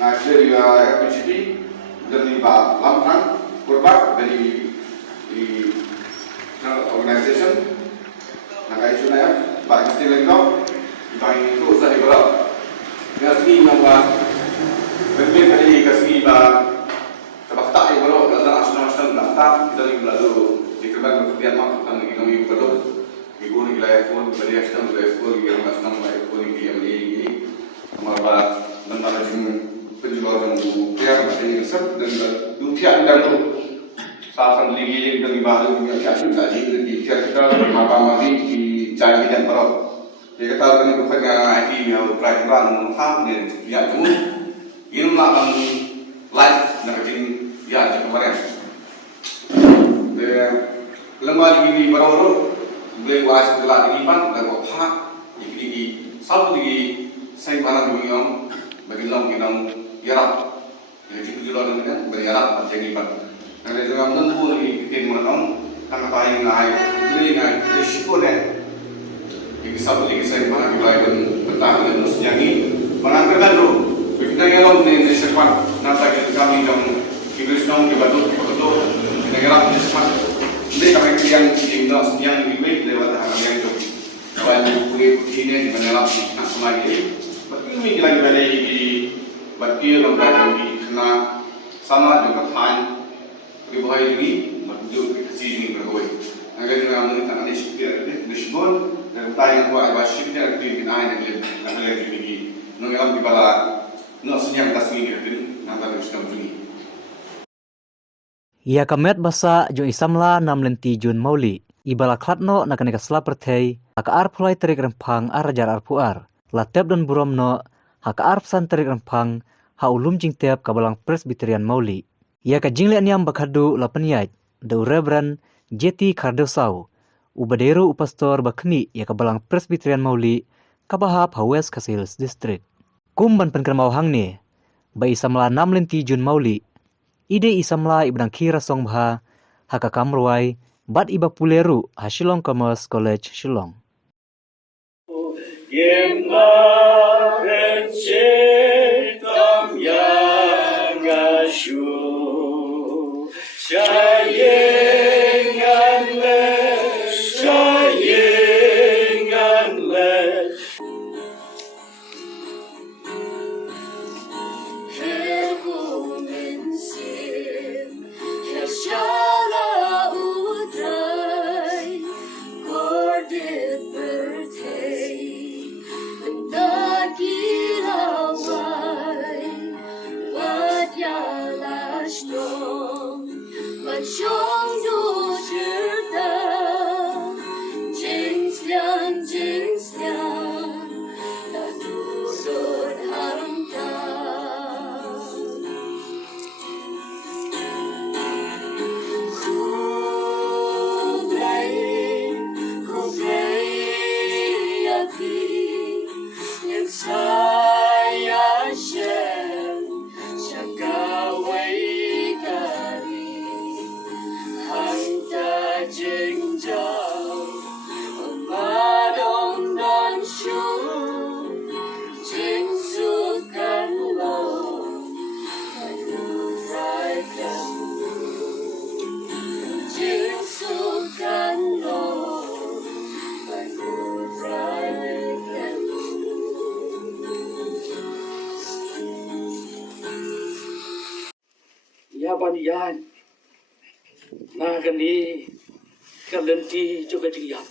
Nah dari FPGP dari Pak Lamran Kurbat dari organisation. Nah kayak itu ya Pak Istilengkau Pak itu usah diberap. Kasih nama berbeda dari kasih Pak Tabak yang baru adalah asal-asal belakang dari lalu dikembang kemudian makan kami perlu ibu ni wilayah pun dari asal wilayah pun yang asal wilayah pun yang ini kemarin mentara penjual yang tiap hari besar dan tiap dan sahaja lagi dari baru yang kasih gaji di tiap kita mati di cari dan perut. Jadi kita akan berfakir IT yang pelajaran menghap dan ya cuma ini makan live nak jadi ya kemarin. Lembaga ini baru boleh waras telah dilipat dan berhak di satu lagi saya mana dunia bagi orang kita yarap jadi itu juga dengan beryarap macam ini pak. Nanti juga menentu lagi kita menang karena paling naik beli naik risiko deh. Jadi satu lagi saya mana kita bertahan dan terusnya ini menangkan dulu. Kita yang ini sepat nanti kami jam Inggris dong dibantu betul negara ini sepat. Jadi kami yang lebih baik lewat hal yang itu. Kalau kulit ini di mana nak semai ini, betul ni lagi balik di betul lembaga di kena sama juga time pribadi ini betul kasih ini berkoi. Agar kita mengenai ada shifter di shibon dan tayang buat ada shifter di bina ini lagi di nongelam di bala nasinya kasih ini nanti harus kami. Ia kamet basa jo isamla nam lenti jun mauli ibala klatno na kaneka sla pertei aka ar pulai terik rempang arajar arpuar la tep dan buromno haka ar pesan terik rempang ha ulum jing tep kabalang presbyterian mauli ia ka jingle niam bakhadu la penyaj de Reverend Jeti Kardosau ubaderu upastor bakni ia kabalang presbyterian mauli kabahap ha West Kasils district kumban penkermau hangne ba isamla nam lenti jun mauli ide isamla ibnang kira song bha haka kamruai bat iba puleru ha Shillong Commerce College Shillong. Yan na gani kalenti juga jingyan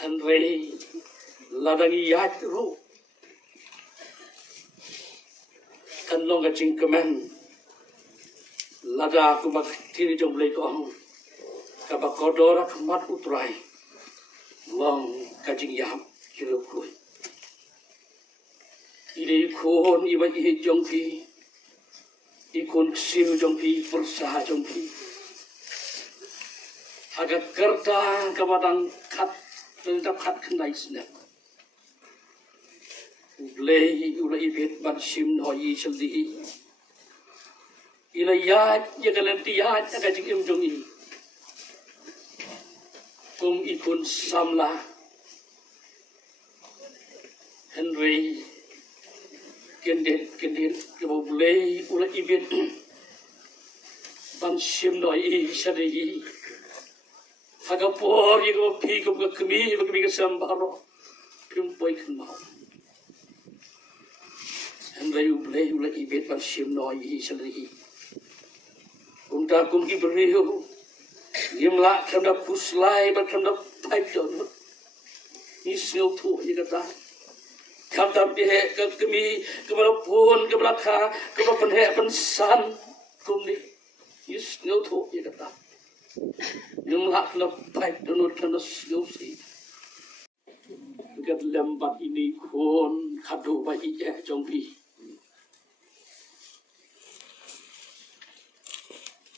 Henry ladangi yat ru kanlong gacing kemen lada aku mak tiri jom lay ko kabakodora kemat utrai long kajing yam kilo kui ide ikon iba ihe jongpi ikon ksiu jongpi persaha jongpi agak kerta kabadang kat tentap kat kendai senang Ulay ula ibit ban sim no yi seldi ila ya galan ti ya ka jing im jong i kum ikun samla Henry kendel ke ulay ula ibit ban sim no yi seldi aga por yi go pi ko kami ke sambaro pim poi kan mau Henry ula ibit ban sim no yi seldi Unta kum ki beriu Yimla kamda puslai ba kamda pipe don Ni snow tu ye kata Kamda bihe kami kamala pun kamala ka kamala penhe pensan kum ni Ni snow tu ye kata Yimla kamda pipe don kamda snow si Kat lembat ini kon kado ba ije jongpi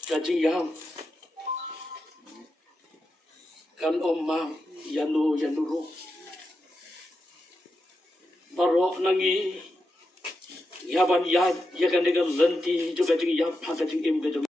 Kajing yam kan omma yanuro barok nangi yaban ya kan dengan lenti juga kajing yam kajing im kajing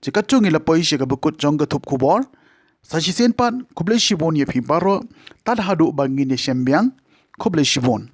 Jika cung ila poi shi ka bukut jong ka thup khubor sashi sen pan khuble shibon ye phi baro tad hadu bangin ye shembyang khuble shibon